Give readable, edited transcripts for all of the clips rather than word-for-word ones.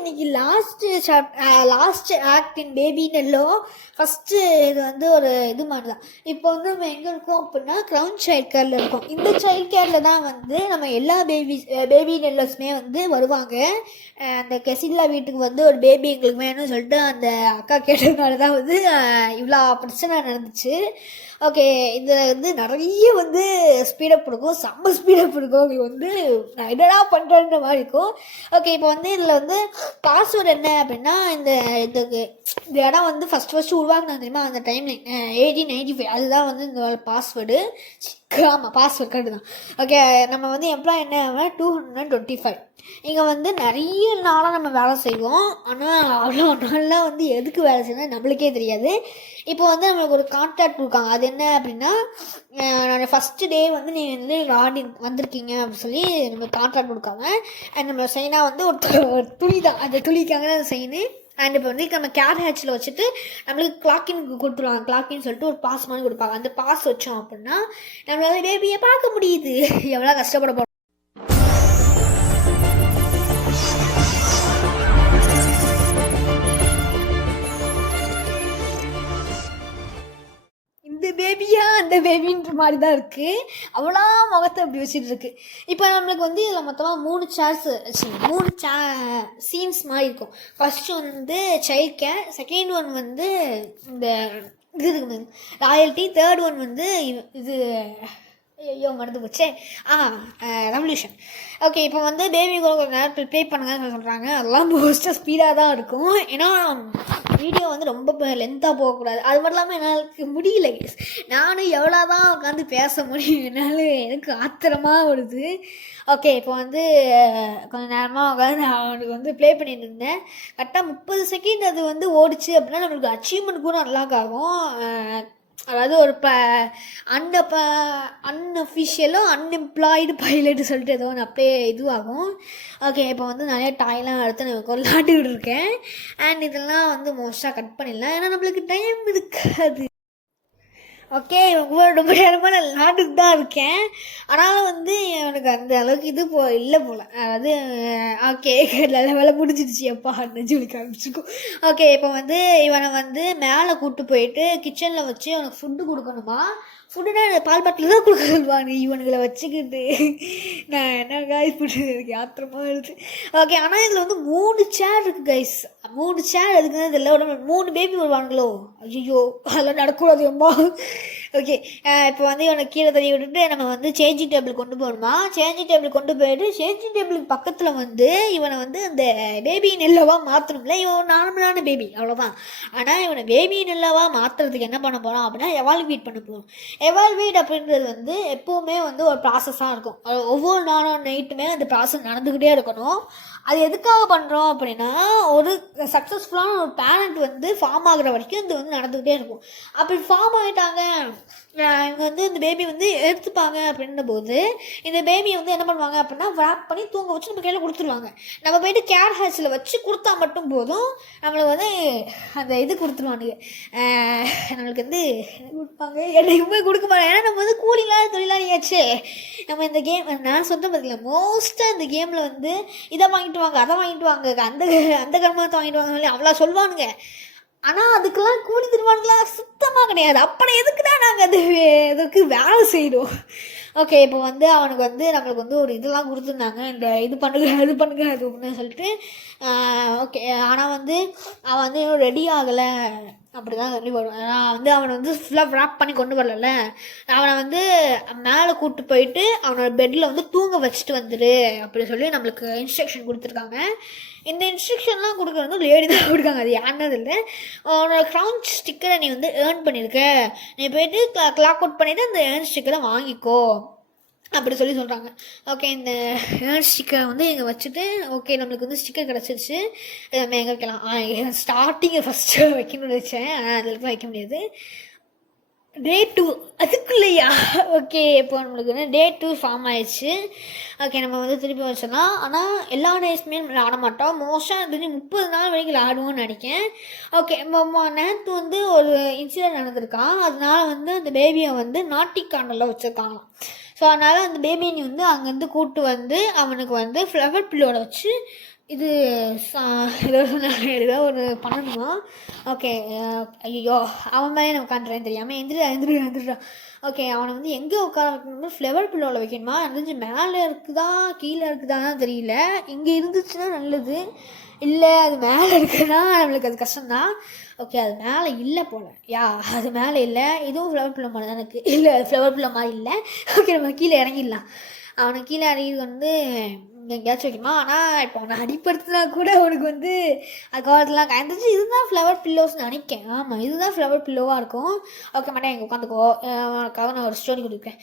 இன்னைக்கு last act இன் பேபி நெல்லோ ஃபஸ்ட்டு இது வந்து ஒரு இது மாதிரி தான். இப்போ வந்து நம்ம எங்கே இருக்கோம் அப்படின்னா க்ரௌன் சைல்ட் கேரில் இருக்கோம். இந்த சைல்ட் கேரில் தான் வந்து நம்ம எல்லா பேபி நெல்லர்ஸுமே வந்து வருவாங்க. அந்த கெசில்லா வீட்டுக்கு வந்து ஒரு பேபி எங்களுக்கு வேணும்னு சொல்லிட்டு அந்த அக்கா கேட்டதுனால தான் வந்து இவ்வளோ பிரச்சனை நடந்துச்சு. ஓகே, இதில் வந்து நிறைய வந்து ஸ்பீடப் கொடுக்கும், செம்ம ஸ்பீடப் கொடுக்கும். உங்களுக்கு வந்து நான் என்னடா பண்ணுறேன்ற மாதிரி இருக்கும். ஓகே, இப்போ வந்து இதில் வந்து பாஸ்வேர்டு என்ன அப்படின்னா இந்த இடம் வந்து ஃபஸ்ட்டு உருவாக்குனாங்க தெரியுமா அந்த டைமில் 1895, அதுதான் வந்து இந்த பாஸ்வேர்டு. ஆமாம், பாஸ்வேர்டு கரெக்டு தான். ஓகே, நம்ம வந்து எம்ப்ளாய் என்ன 225. இங்கே வந்து நிறைய நாளாக நம்ம வேலை செய்வோம். ஆனால் அவ்வளோ நாள்லாம் வந்து எதுக்கு வேலை செய்யணும் நம்மளுக்கே தெரியாது. இப்போ வந்து நம்மளுக்கு ஒரு கான்ட்ராக்ட் கொடுக்காங்க. அது என்ன அப்படின்னா ஃபஸ்ட்டு டே வந்து நீங்கள் வந்து ஆர்டின் வந்திருக்கீங்க அப்படின்னு சொல்லி நம்ம கான்ட்ராக்ட் கொடுக்காங்க. அண்ட் நம்ம செய்யினா வந்து ஒரு துணி தான், அந்த துணிக்காக தான் செய்யணும். அண்ட் இப்போ வந்து நம்ம கேர் ஹேட்சில் வச்சுட்டு நம்மளுக்கு கிளாக்கின் கொடுத்துருவாங்க. கிளாக்கின்னு சொல்லிட்டு ஒரு பாஸ் மாதிரி கொடுப்பாங்க. அந்த பாஸ் வச்சோம் அப்படின்னா நம்மளால பேபியை பார்க்க முடியுது. எவ்வளோ கஷ்டப்பட போகிறோம். இந்த பேபியா அந்த பேபின்ற மாதிரி தான் இருக்குது. அவ்வளோ முகத்தை அப்படி வச்சுட்டு இருக்கு. இப்போ நம்மளுக்கு வந்து இதில் மொத்தமாக 3 சீன்ஸ் மாதிரி இருக்கும். ஃபர்ஸ்ட் வந்து சைல்ட் கேர், செகண்ட் ஒன் வந்து இந்த இது இருக்குது ராயல்ட்டி, தேர்ட் ஒன் வந்து இது ஐயோ மறந்து போச்சே ரெவல்யூஷன். ஓகே, இப்போ வந்து பேபி கொஞ்சம் நேரம் ப்ரிப்பேர் பண்ணுங்கன்னு சொல்கிறாங்க. அதெல்லாம் மோஸ்ட்டாக ஸ்பீடாக தான் இருக்கும். ஏன்னா வீடியோ வந்து ரொம்ப லென்த்தாக போகக்கூடாது. அது மட்டும் இல்லாமல் என்னால் முடியல. நானும் எவ்வளோ தான் உட்காந்து பேச முடியும், என்னால் எனக்கு ஆத்திரமாக வருது. ஓகே, இப்போ வந்து கொஞ்சம் நேரமாக உட்காந்து அவனுக்கு வந்து ப்ளே பண்ணிட்டு இருந்தேன். கரெக்டாக 30 செகண்ட் அது வந்து ஓடிச்சு அப்படின்னா நம்மளுக்கு அச்சீவ்மெண்ட் கூட அன்லாக் ஆகும். அதாவது ஒரு அன்அஃபிஷியலோ அன்எம்ப்ளாய்டு பைலட்டு சொல்லிட்டு ஏதோ ஒன்று அப்படியே இதுவாகும். ஓகே, இப்போ வந்து நிறைய டாய்லாம் எடுத்து நான் விளாண்டுக்கிட்டு இருக்கேன். அண்ட் இதெல்லாம் வந்து மோஸ்ட்டாக கட் பண்ணிடலாம், ஏன்னா நம்மளுக்கு டைம் இருக்காது. ஓகே, ரொம்ப நேரமாக நான் விளாண்டுட்டு தான் இருக்கேன். ஆனால் வந்து எனக்கு அந்த அளவுக்கு இது இல்லை போல். அதாவது ஓகே, நல்ல வேலை முடிஞ்சிடுச்சு எப்பா சொல்லி காமிச்சிருக்கோம். ஓகே, இப்போ வந்து இவனை வந்து மேலே கூப்பிட்டு போயிட்டு கிச்சனில் வச்சு அவனுக்கு ஃபுட்டு கொடுக்கணுமா. ஃபுட்டுனா பால் பாட்டில் தான் கொடுக்க சொல்லுவாங்க. இவனுங்களை வச்சுக்கிட்டு நான் என்ன காய்ஸ் பண்ணுறது, எனக்கு ஆத்திரமாக இருக்குது. ஓகே, ஆனால் இதில் வந்து 3 சேர் இருக்குது கைஸ். 3 சேர் எதுக்குன்னு இதில் 3 பேபி வருவாங்களோ. ஐயோ, அதெல்லாம் நடக்கூடாது அம்மா. ஓகே, இப்போ வந்து இவனை கீழே தள்ளி விட்டுட்டு நம்ம வந்து சேஞ்சிங் டேபிள் கொண்டு போகணுமா. சேஞ்சிங் டேபிள் கொண்டு போயிட்டு சேஞ்சிங் டேபிளுக்கு பக்கத்தில் வந்து இவனை வந்து அந்த பேபி நெல்லவாக மாற்றணும்ல. இவன் நார்மலான பேபி அவ்வளோதான். ஆனால் இவனை பேபி நெல்லவாக மாற்றுறதுக்கு என்ன பண்ண போகிறோம் அப்படின்னா எவால்வேட் பண்ண போகிறோம். எவால்வேட் அப்படின்றது வந்து எப்போவுமே வந்து ஒரு ப்ராசஸாக இருக்கும். ஒவ்வொரு நாளும் நைட்டுமே அந்த ப்ராசஸ் நடந்துக்கிட்டே இருக்கணும். அது எதுக்காக பண்ணுறோம் அப்படின்னா ஒரு சக்ஸஸ்ஃபுல்லான ஒரு பேரண்ட் வந்து ஃபார்ம் ஆகுற வரைக்கும் இது வந்து நடந்துக்கிட்டே இருக்கும். அப்படி ஃபார்ம் ஆகிட்டாங்க, இங்கே வந்து இந்த பேபி வந்து எடுத்துப்பாங்க அப்படின்ற போது இந்த பேபியை வந்து என்ன பண்ணுவாங்க அப்படின்னா ரேப் பண்ணி தூங்க வச்சு நம்ம கையில் கொடுத்துருவாங்க. நம்ம போய்ட்டு கேர் ஹேட்சில் வச்சு கொடுத்தா மட்டும் போதும். நம்மளுக்கு வந்து அந்த இது கொடுத்துருவானுங்க. நம்மளுக்கு வந்து கொடுப்பாங்க, என்னைக்குமே கொடுக்க மாட்டாங்க. ஏன்னா நம்ம வந்து கூலிங்காக தொழிலாளியாச்சே. நம்ம இந்த கேம் நான் சொல்கிறேன் பார்த்தீங்களா, மோஸ்ட்டாக இந்த கேமில் வந்து இதை வாங்கிட்டு வாங்க, அதை வாங்கிட்டு வாங்க, அந்த கர்மத்தை வாங்கிட்டு வாங்க அவ்வளோ சொல்லுவானுங்க. ஆனால் அதுக்கெல்லாம் கூலி தருவானுங்களா? சுத்தமாக கிடையாது. அப்புறம் எதுக்குன்னா நாங்கள் இதுக்கு வேலை செய்யணும். ஓகே, இப்போ வந்து அவனுக்கு வந்து நம்மளுக்கு வந்து ஒரு இதெல்லாம் கொடுத்துருந்தாங்க, இந்த இது பண்ணுங்க அது பண்ணுங்க அது அப்படின்னு சொல்லிட்டு. ஓகே, ஆனால் வந்து அவன் வந்து இன்னும் ரெடி ஆகலை அப்படி தான் சொல்லி வருவான். நான் வந்து அவனை வந்து ஃபுல்லாக ரேப் பண்ணி கொண்டு வரல. அவனை வந்து மேலே கூப்பிட்டு போயிட்டு அவனோட பெட்டில் வந்து தூங்க வச்சுட்டு வந்துடு அப்படி சொல்லி நம்மளுக்கு இன்ஸ்ட்ரக்ஷன் கொடுத்துருக்காங்க. இந்த இன்ஸ்ட்ரக்ஷன்லாம் கொடுக்குறது வந்து லேடி தான் கொடுக்காங்க, அது யாருனது இல்லை. உன்னோட க்ரௌன் ஸ்டிக்கரை நீ வந்து ஏர்ன் பண்ணியிருக்க, நீ போயிட்டு கிளாக் அவுட் பண்ணிவிட்டு அந்த ஏர்ன் ஸ்டிக்கரை வாங்கிக்கோ அப்படி சொல்லி சொல்கிறாங்க. ஓகே, இந்த ஏர்ன் ஸ்டிக்கரை வந்து இங்கே வச்சுட்டு ஓகே நம்மளுக்கு வந்து ஸ்டிக்கர் கிடச்சிருச்சு. நம்ம எங்கே வைக்கலாம், ஸ்டார்டிங்கை ஃபஸ்ட்டு வைக்கணும்னு வச்சேன், அதில் வைக்க முடியாது. டே 2 அதுக்குள்ளையா? ஓகே, இப்போ நம்மளுக்கு வந்து டே 2 ஃபார்ம் ஆயிடுச்சு. ஓகே, நம்ம வந்து திருப்பி வச்சிடலாம். ஆனால் எல்லா டேஸுமே ஆட மாட்டோம். மோஸ்ட்டாக தெரிஞ்சு 30 நாள் வரைக்கும் ஆடுவோம்னு நினைக்கிறேன். ஓகே, நேற்று வந்து ஒரு இன்சிடென்ட் நடந்திருக்கான். அதனால வந்து அந்த பேபியை வந்து நாட்டி கார்னரில் வச்சுருக்காங்களாம். ஸோ அதனால் அந்த பேபியை வந்து அங்கேருந்து கூப்பிட்டு வந்து அவனுக்கு வந்து ஃப்ளவர் பில்லோட வச்சு இது ஏதோ சொன்னாங்க ஏதோ ஒரு பண்ணணுமா. ஓகே ஐயோ அவன் மேலே நான் உட்காந்துறேன் தெரியாமல் எந்திரிடா. ஓகே அவனை வந்து எங்கே உட்கார வைக்கணும்னா ஃப்ளவர் பில்லோவில் வைக்கணுமா. இருந்துச்சு மேலே இருக்குதா கீழே இருக்குதான்னு தெரியல. இங்கே இருந்துச்சுன்னா நல்லது, இல்லை அது மேலே இருக்குன்னா நம்மளுக்கு அது கஷ்டம்தான். ஓகே அது மேலே இல்லை போல். அது மேலே இல்லை. இதுவும் ஃப்ளவர் பில்லோ மாதிரி தான் இருக்குது. இல்லை ஃப்ளவர் பில்லோ மாதிரி இல்லை. ஓகே நம்ம கீழே இறங்கிடலாம். அவனை கீழே இறங்கி வந்து எங்கேயாச்சும் வைக்கணுமா. ஆனால் இப்போ அவனை அடிப்படுத்தினா கூட அவனுக்கு வந்து அது காலத்துலாம் கயந்துச்சு. இதுதான் ஃப்ளவர் பில்லோஸ்ன்னு நினைக்கேன். ஆமாம் இதுதான் ஃப்ளவர் பில்லோவாக இருக்கும். ஓகே மேடம் எங்கே உட்காந்துக்கோ, உனக்காக நான் ஒரு ஸ்டோரி கொடுக்குறேன்.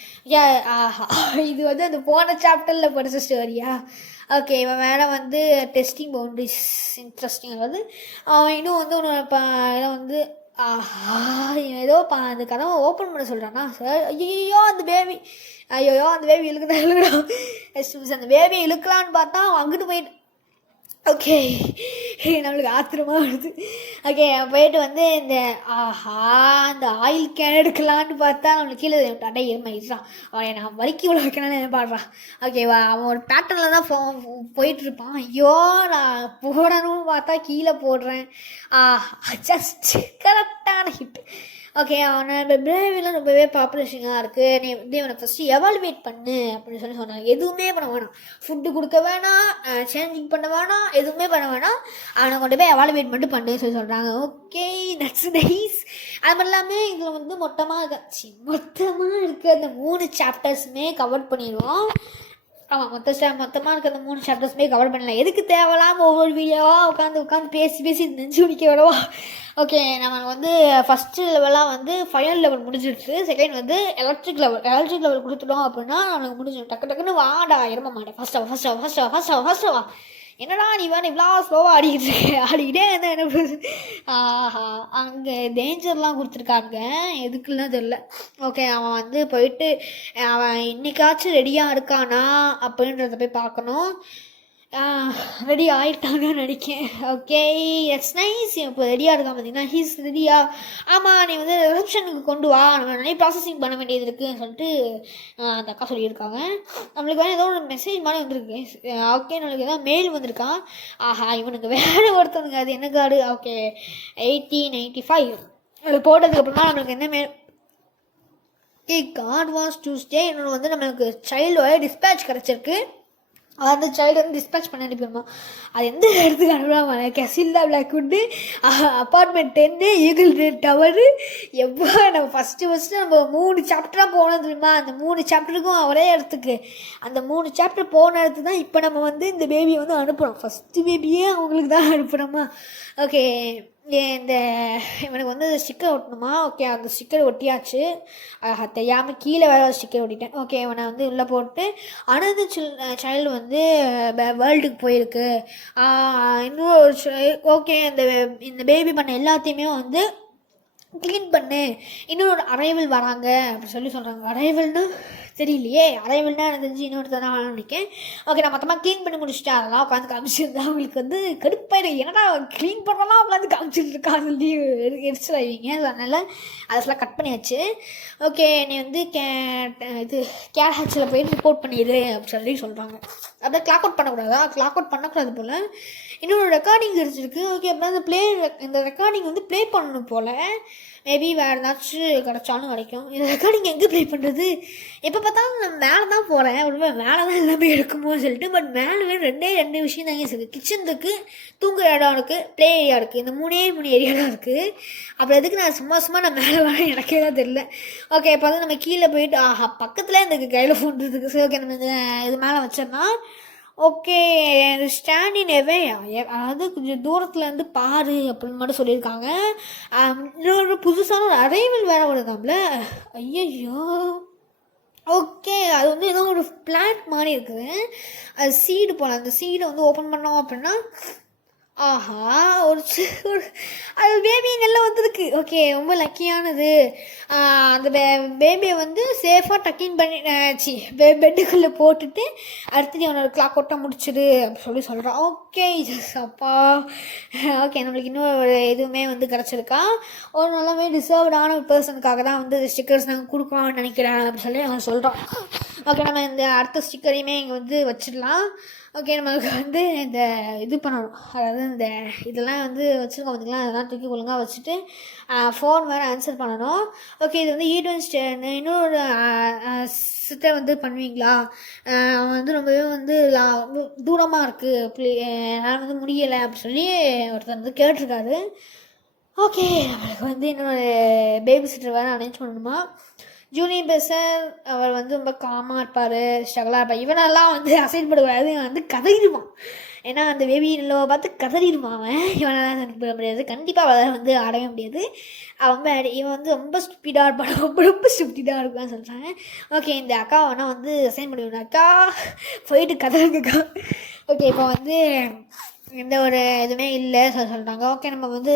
இது வந்து அந்த போன சாப்டரில் படித்த ஸ்டோரியா. ஓகே இவன் வேறு வந்து டெஸ்டிங் பவுண்ட்ரிஸ் இன்ட்ரெஸ்டிங். அதாவது அவன் இன்னும் வந்து இதை வந்து ஏதோ அந்த கதவை ஓப்பன் பண்ண சொல்கிறானா சார். ஐயோ அந்த பேபி இழுக்குறான். அந்த பேபி இழுக்கலான்னு பார்த்தா அவன் அங்கிட்டு போயிட்டு. ஓகே நம்மளுக்கு ஆத்திரமாக வருது. ஓகே போயிட்டு வந்து இந்த அந்த ஆயில் கேன் எடுக்கலான்னு பார்த்தா நம்மளுக்கு கீழே அடை இருமாயிடுறான். அவன் நான் வலிக்கு இவ்வளோ வைக்கணும்னு பாடுறான். ஓகேவா அவன் ஒரு பேட்டர்னில் தான் போயிட்டுருப்பான். ஐயோ நான் போடணும்னு பார்த்தா கீழே போடுறேன். ஜஸ்ட் கரெக்டான ஹிட். ஓகே அவனை பிரேவிலாம் ரொம்பவே பாப்புலேஷனாக இருக்குது. நீ வந்து இவனை ஃபஸ்ட்டு எவாலுவேட் பண்ணு அப்படின்னு சொன்னாங்க. எதுவுமே பண்ண வேணாம், ஃபுட்டு கொடுக்க வேணாம், சேஞ்சிங் பண்ண வேணாம், எதுவுமே பண்ண வேணாம், அவனை கொண்டு போய் எவாலுவேட் மட்டும் பண்ணு சொல்கிறாங்க. Okay that's nice. அது மட்டும் இல்லாமல் இதில் வந்து மொத்தமாக இருக்க அந்த 3 சாப்டர்ஸுமே கவர் பண்ணிடுவோம். ஆமாம் மொத்தமாக இருக்க அந்த 3 சாப்டர்ஸுமே கவர் பண்ணலாம். எதுக்கு தேவையில்லாமல் ஒவ்வொரு வீடியோவாக உட்காந்து பேசி நெஞ்சு முடிக்க விடவா. ஓகே நம்ம வந்து ஃபஸ்ட்டு லெவலாக வந்து ஃபைனல் லெவல் முடிஞ்சிடுச்சு. செகண்ட் வந்து எலக்ட்ரிக் லெவல் கொடுத்துட்டோம் அப்படின்னா நம்மளுக்கு முடிஞ்சிடும். டக்குன்னு வாடா இரும்ப மாட்டேன். ஃபஸ்ட்டாக வா. என்னடா நீ வேணும் இவ்வளோ ஸ்லோவாக ஆடிக்கிட்டே இருந்தால் என்ன அங்கே டேஞ்சர்லாம் கொடுத்துருக்காங்க எதுக்குலாம் தெரில. ஓகே அவன் வந்து போயிட்டு அவன் இன்னைக்காச்சும் ரெடியாக இருக்கானா அப்படின்றத போய் பார்க்கணும். ரெடி ஆகிட்டாங்கன்னு நினைக்கிறேன். Okay it's nice. இப்போ ரெடியாக இருக்கான் பார்த்தீங்கன்னா ஹீஸ் ரெடியா. ஆமாம் நீ வந்து ரிசப்ஷனுக்கு கொண்டு வா, நம்ம நிறைய ப்ராசஸிங் பண்ண வேண்டியது இருக்குதுன்னு சொல்லிட்டு அந்த அக்கா சொல்லியிருக்காங்க. நம்மளுக்கு வேறு ஏதோ ஒரு மெசேஜ் மாதிரி வந்திருக்கு. ஓகே நம்மளுக்கு ஏதோ மெயில் வந்திருக்கான். இவனுக்கு வேறு ஒருத்தவனுங்க அது என்ன கார்டு. ஓகே 1895 அது போட்டதுக்கப்புறமா நம்மளுக்கு என்ன மெயில் கார்டு வாஸ் டியூஸ்டே. இன்னொன்று வந்து நம்மளுக்கு சைல்டோட டிஸ்பேச் கிடச்சிருக்கு. அந்த சைல்டு வந்து டிஸ்பேச் பண்ண அனுப்பிடுமா. அது எந்த இடத்துக்கு அனுப்பலாம். கெசில்லா பிளாக்வுட்டு அப்பார்ட்மெண்ட் 10 ஈகிள் டவரு. எவ்வளோ நம்ம ஃபஸ்ட்டு நம்ம 3 சாப்டராக போனோம் தெரியுமா. அந்த 3 சாப்டருக்கும் ஒரே இடத்துக்கு அந்த 3 சாப்டர் போன இடத்துக்கு தான் இப்போ நம்ம வந்து இந்த பேபியை வந்து அனுப்புகிறோம். ஃபஸ்ட்டு பேபியே அவங்களுக்கு தான் அனுப்புகிறோமா. ஓகே இந்த இவனுக்கு வந்து ஸ்டிக்கர் ஒட்டணுமா. ஓகே அந்த ஸ்டிக்கர் ஒட்டியாச்சு. தெரியாமல் கீழே வேறு ஸ்டிக்கர் ஒட்டிட்டேன். ஓகே இவனை வந்து உள்ளே போட்டு அனதர் சைல்டு வந்து வேர்ல்டுக்கு போயிருக்கு. இன்னொரு ஒரு ஓகே இந்த பேபி பண்ண எல்லாத்தையுமே வந்து க்ளீன் பண்ணு, இன்னொரு அரைவல் வராங்க அப்படி சொல்கிறாங்க. அரைவல்னா தெரியலையே. அரைவல்னா எனக்கு தெரிஞ்சு இன்னொருத்தர் தான் நினைக்கேன். ஓகே நான் மொத்தமாக க்ளீன் பண்ணி முடிச்சுட்டு அதெல்லாம் உட்காந்து காமிச்சிருந்தா அவங்களுக்கு வந்து கடுப்பாயிடும். என்னடா க்ளீன் பண்ணலாம் உட்காந்து காமிச்சிட்டு இருக்கா சொல்லி எரிச்சல் ஆகிவிங்க. அதனால் அதெல்லாம் கட் பண்ணியாச்சு. ஓகே நீ வந்து கேர் ஹேட்சில் போய் ரிப்போர்ட் பண்ணிடு அப்படின்னு சொல்கிறாங்க. அப்படியே கிளாக் அவுட் பண்ணக்கூடாதா. கிளாக் அவுட் பண்ணக்கூடாது போல். இன்னொரு ரெக்கார்டிங் இருந்துருக்கு. ஓகே அப்படின்னா இந்த ரெக்கார்டிங் வந்து ப்ளே பண்ணணும் போல். மேபி வேறு ஏதாச்சும் கிடச்சாலும் கிடைக்கும். இந்த ரெக்கார்டிங் எங்கே ப்ளே பண்ணுறது. எப்போ பார்த்தாலும் நான் மேலே தான் போகிறேன். உடனே மேலே தான் எல்லாமே இருக்குமோன்னு சொல்லிட்டு. பட் மேலே ரெண்டு விஷயம் தாங்க இருக்குது. கிச்சன் இருக்குது, தூங்குற இடம் இருக்குது, ப்ளே ஏரியா இருக்குது. இந்த 3 ஏரியா தான் இருக்குது. அப்புறம் எதுக்கு நான் சும்மா நான் மேலே வரேன் எனக்கே தான் தெரியல. ஓகே இப்போ வந்து நம்ம கீழே போயிட்டு பக்கத்தில் இந்த கையில் ஃபோன் இருக்குது. சரி ஓகே நம்ம இது மேலே வச்சோம்னா ஓகே ஸ்டாண்டின் எவே அதாவது கொஞ்சம் தூரத்துலேருந்து பாரு அப்படின்னு மட்டும் சொல்லியிருக்காங்க. இன்னொரு புதுசான ஒரு அரைவல் வேறு வருதாம்ல. ஐயோ ஓகே அது வந்து ஏதோ ஒரு பிளான்ட் மாதிரி இருக்குது. அது சீடு போல். அந்த சீடை வந்து ஓப்பன் பண்ணோம் அப்படின்னா ஒரு அது பேபி நல்லா வந்திருக்கு. ஓகே ரொம்ப லக்கியானது. அந்த பேபியை வந்து சேஃபாக டக்கின் பண்ணி பெட்டுக்குள்ளே போட்டுட்டு அடுத்தது அவனோட கிளாக் ஒட்ட முடிச்சிடு அப்படி சொல்கிறான். ஓகே அப்பா ஓகே நம்மளுக்கு இன்னும் ஒரு எதுவுமே வந்து கிடச்சிருக்கா. ஒரு நல்லாவே டிசர்வ்டான ஒரு பர்சனுக்காக தான் வந்து ஸ்டிக்கர்ஸ் நாங்கள் கொடுக்கலாம்னு நினைக்கிறேன் அப்படின்னு சொல்லி அவன் சொல்கிறான். ஓகே நம்ம இந்த அடுத்த ஸ்டிக்கரையுமே இங்கே வந்து வச்சிடலாம். ஓகே நம்மளுக்கு வந்து இந்த இது பண்ணணும், அதாவது இந்த இதெல்லாம் வந்து வச்சுருக்கோம் பார்த்திங்களா, அதெல்லாம் தூக்கி ஒழுங்காக வச்சுட்டு ஃபோன் வேறு ஆன்சர் பண்ணணும். ஓகே இது வந்து ஈடுவன்ஸ்டேன்னு இன்னொரு சிஸ்டர் வந்து பண்ணுவீங்களா, அவன் வந்து ரொம்பவே வந்து தூரமாக இருக்குது என்னால் வந்து முடியலை அப்படின்னு சொல்லி ஒருத்தர் வந்து கேட்டிருக்காரு. ஓகே நம்மளுக்கு வந்து இன்னொரு பேபி சிட்டர் வேறு அரேஞ்ச் பண்ணணுமா. ஜூனியர் பெசர் அவர் வந்து ரொம்ப காமாக இருப்பார், ஸ்ட்ரகலாக இருப்பார். இவனெல்லாம் வந்து அசைன்படக்கூடாது, இவன் வந்து கதறிடுவான். ஏன்னா அந்த பேபி இல்லோ பார்த்து கதறிடுவான் அவன். இவனெல்லாம் அனுப்பிட முடியாது, கண்டிப்பாக அவளை வந்து ஆடவே முடியாது. இவன் வந்து ரொம்ப ஸ்டூப்பிடாக இருப்பான், ரொம்ப ஸ்டூப்பிடாக இருப்பான்னு சொல்கிறாங்க. ஓகே இந்த அக்கா வேணால் வந்து அசைன் பண்ணிவிடுவேன், அக்கா போயிட்டு கதறுங்கக்கா. ஓகே இப்போ வந்து எந்த ஒரு இதுவுமே இல்லை சொல்கிறாங்க. ஓகே நம்ம வந்து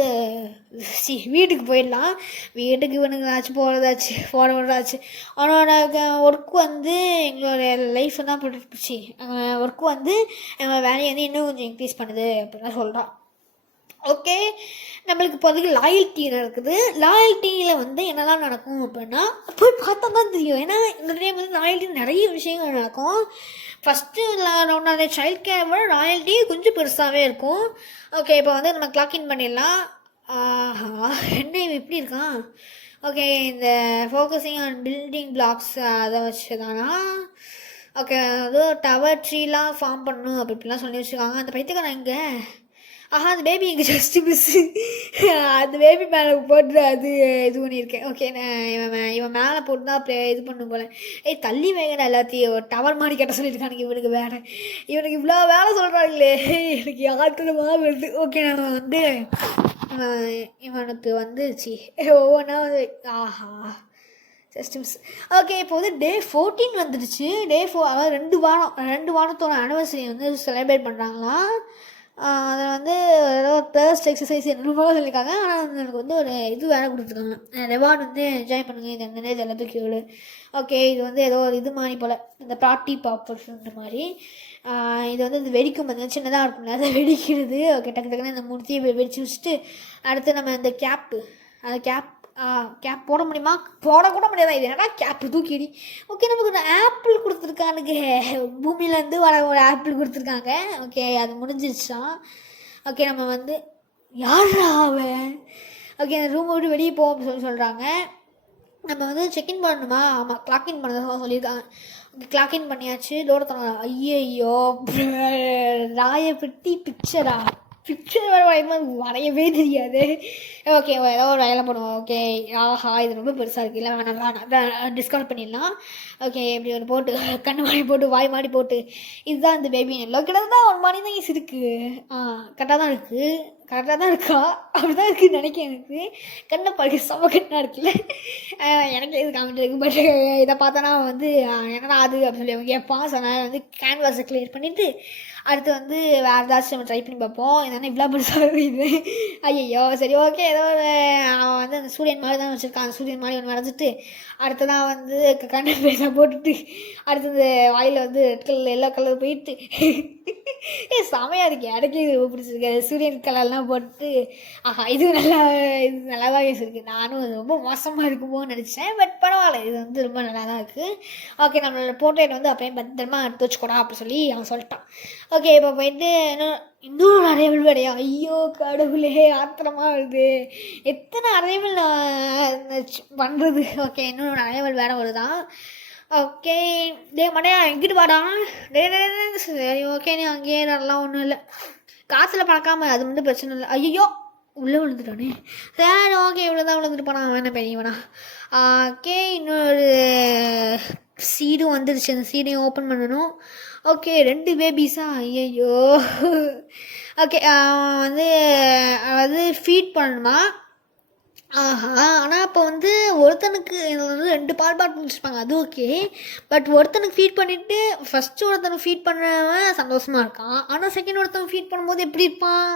வீட்டுக்கு போயிடலாம். வீட்டுக்கு இவனுங்களாச்சு போகிறதாச்சு அவனோட ஒர்க்கு வந்து எங்களோட லைஃப் தான் போட்டுருச்சு. ஒர்க்கு வந்து எங்கள் வேலையை வந்து இன்னும் கொஞ்சம் இன்க்ரீஸ் பண்ணுது அப்படின்லாம் சொல்கிறான். ஓகே நம்மளுக்கு இப்போதைக்கு லாயல்ட்டி இருக்குது. லாயல்ட்டியில் வந்து என்னெல்லாம் நடக்கும் அப்படின்னா போய் பார்த்தா தான் தெரியும். ஏன்னா இந்த டைம் வந்து லாயல்ட்டி நிறைய விஷயங்கள் நடக்கும். ஃபஸ்ட்டு ஒன்றாவது சைல்ட் கேர் விட ராயல்ட்டி கொஞ்சம் பெருசாகவே இருக்கும். ஓகே இப்போ வந்து நம்ம கிளாக்இன் பண்ணிடலாம். என்ன இப்படி இருக்கான். ஓகே இந்த ஃபோக்கஸிங் ஆன் பில்டிங் பிளாக்ஸ் அதை வச்சு தானா. ஓகே அது டவர் ட்ரீலாம் ஃபார்ம் பண்ணணும் அப்படிலாம் சொல்லி வச்சுருக்காங்க. அந்த பைத்தியக்காரன் எங்கே, அந்த பேபி எங்கள் ஜஸ்ட்டு மிஸ்ஸு அந்த பேபி மேலே போட்டு அது இது பண்ணியிருக்கேன். ஓகே இவன் மேலே போட்டு தான் அப்படியே இது பண்ணும் போல. தள்ளி வைங்கடா எல்லாத்தையும், ஒரு டவர் மாதிரி கட்ட சொல்லியிருக்கானுங்க இவனுக்கு வேலை. இவனுக்கு இவ்வளோ வேலை சொல்கிறாங்களே, எனக்கு யாருக்குமா வருது. ஓகே நம்ம வந்து இவனுக்கு வந்துச்சு ஒவ்வொன்றா வந்து ஜஸ்ட் மிஸ். ஓகே இப்போ வந்து டே 14 வந்துடுச்சு. அதாவது 2 வாரத்தோட ஆனிவர்சரி வந்து செலிப்ரேட் பண்ணுறாங்களாம். அதில் வந்து ஏதோ தேர்ஸ்ட் எக்ஸசைஸ் என்ன போல சொல்லியிருக்காங்க. ஆனால் வந்து எனக்கு வந்து ஒரு இது வேலை கொடுத்துருக்காங்க, ரெவார்டு வந்து என்ஜாய் பண்ணுங்கள் இது எந்த நேரம் எல்லாத்துக்கு எவ்வளோ. ஓகே இது வந்து ஏதோ ஒரு இது மாதிரி போல், இந்த பார்ட்டி பாப்பர்ஸ்ன்ற மாதிரி. இது வந்து இந்த வெடிக்கும் பார்த்தீங்கன்னா சின்னதாக இருக்கும்ல, அதை வெடிக்கிறது. ஓகே டக்கு டக்குன்னு இந்த மூர்த்தியை வெடிச்சு வச்சுட்டு அடுத்து நம்ம இந்த அந்த கேப் போட முடியுமா, போடக்கூட முடியாதா, இது என்னடா கேப்பு தூக்கிடி. ஓகே நமக்கு ஒரு ஆப்பிள் கொடுத்துருக்கானுங்க, பூமியிலேருந்து ஒரு ஆப்பிள் கொடுத்துருக்காங்க. ஓகே அது முடிஞ்சிருச்சான். ஓகே நம்ம வந்து யாரா அவன். ஓகே அந்த ரூமை விட்டு வெளியே போவோம் அப்படின்னு சொல்கிறாங்க. நம்ம வந்து செக்இன் பண்ணணுமா, ஆமாம் கிளாக்இன் பண்ணதான் சொல்லியிருக்காங்க. ஓகே கிளாக்இன் பண்ணியாச்சு. லோட தர ஐயோ ராயப்பட்டி பிக்சர் வரையவே தெரியாது. ஓகே ஏதோ ஒரு வேலை பண்ணுவோம். ஓகே இது ரொம்ப பெருசாக இருக்குது, இல்லை வேணாம் டிஸ்கவுண்ட் பண்ணிடலாம். ஓகே இப்படி ஒரு போட்டு கண்ணு மாடி போட்டு வாய் மாடி போட்டு இதுதான் இந்த பேபி எல்லாம் கிட்டத்தட்ட ஒரு மாதிரி தான் இருக்குது. கரெக்டாக தான் இருக்கா அப்படி தான் இருக்குதுன்னு நினைக்கிறேன். எனக்கு கண்ணை பார்க்க செம்ம கண்ணாக இருக்குல்ல, எனக்கு எது காமெண்ட் இருக்குது. பட் இதை பார்த்தோன்னா வந்து என்னடா அது அப்படின்னு சொல்லி அவங்க கேட்பான். ஸோ அதனால் வந்து கேன்வாஸை கிளியர் பண்ணிவிட்டு அடுத்து வந்து வேறு ஏதாச்சும் நம்ம ட்ரை பண்ணி பார்ப்போம். என்னென்னா இவ்வளோ பெருசாக இது ஐயோ சரி ஓகே ஏதோ அவன் வந்து அந்த சூரியன் மாதிரி தான் வச்சுருக்கான். அந்த சூரியன் மாதிரி ஒன்று வரைஞ்சிட்டு அடுத்ததான் வந்து கண்ணை பேசாக போட்டுட்டு அடுத்தது வாயில் வந்து ரெட் கலர் எல்லோ கலர் போயிட்டு செமையாக இருக்கு. எனக்கு இது ரொம்ப பிடிச்சிருக்கு. சூரியன் கலர்லாம் போட்டு இது நல்லா தான் இருக்குது. நானும் அது ரொம்ப மோசமாக இருக்குமோன்னு நினச்சேன். பட் பரவாயில்ல, இது வந்து ரொம்ப நல்லா தான் இருக்குது. ஓகே நம்மளோட போர்ட்ரேட் வந்து அப்படியே பத்திரமா எடுத்து வச்சுக்கூடா அப்படி சொல்லி அவன் சொல்லிட்டான். ஓகே இப்போ போயிட்டு இன்னும் அரைவல் வேடையா, ஐயோ கடவுளே ஆத்திரமாக வருது, எத்தனை அரைவல் நான் பண்ணுறது. ஓகே இன்னொரு அரைவல் வேறு வருதான். ஓகே மடையா எங்கிட்டு வாடா சரி ஓகே நீ அங்கேயே நல்லா ஒன்றும் இல்லை, காற்றுல பறக்காமல் அது வந்து பிரச்சனை இல்லை. ஐயோ உள்ளே விழுந்துட்டானே, சரி ஓகே இவ்வளோதான் விழுந்துட்டு போனான் வேணா பெரியவனா. ஓகே இன்னொரு சீடும் வந்துடுச்சு, அந்த சீடையும் ஓப்பன் பண்ணணும். ஓகே 2 பேபிஸா, ஐயோ. ஓகே வந்து அதாவது ஃபீட் பண்ணணுமா. ஆனால் இப்போ வந்து ஒருத்தனுக்கு வந்து 2 பால் பாட்டில் வச்சுருப்பாங்க, அது ஓகே. பட் ஒருத்தனுக்கு ஃபீட் பண்ணிவிட்டு ஃபஸ்ட்டு ஒருத்தனுக்கு ஃபீட் பண்ணுறவன் சந்தோஷமாக இருக்கான், ஆனால் செகண்ட் ஒருத்தனுக்கு ஃபீட் பண்ணும்போது எப்படி இருப்பான்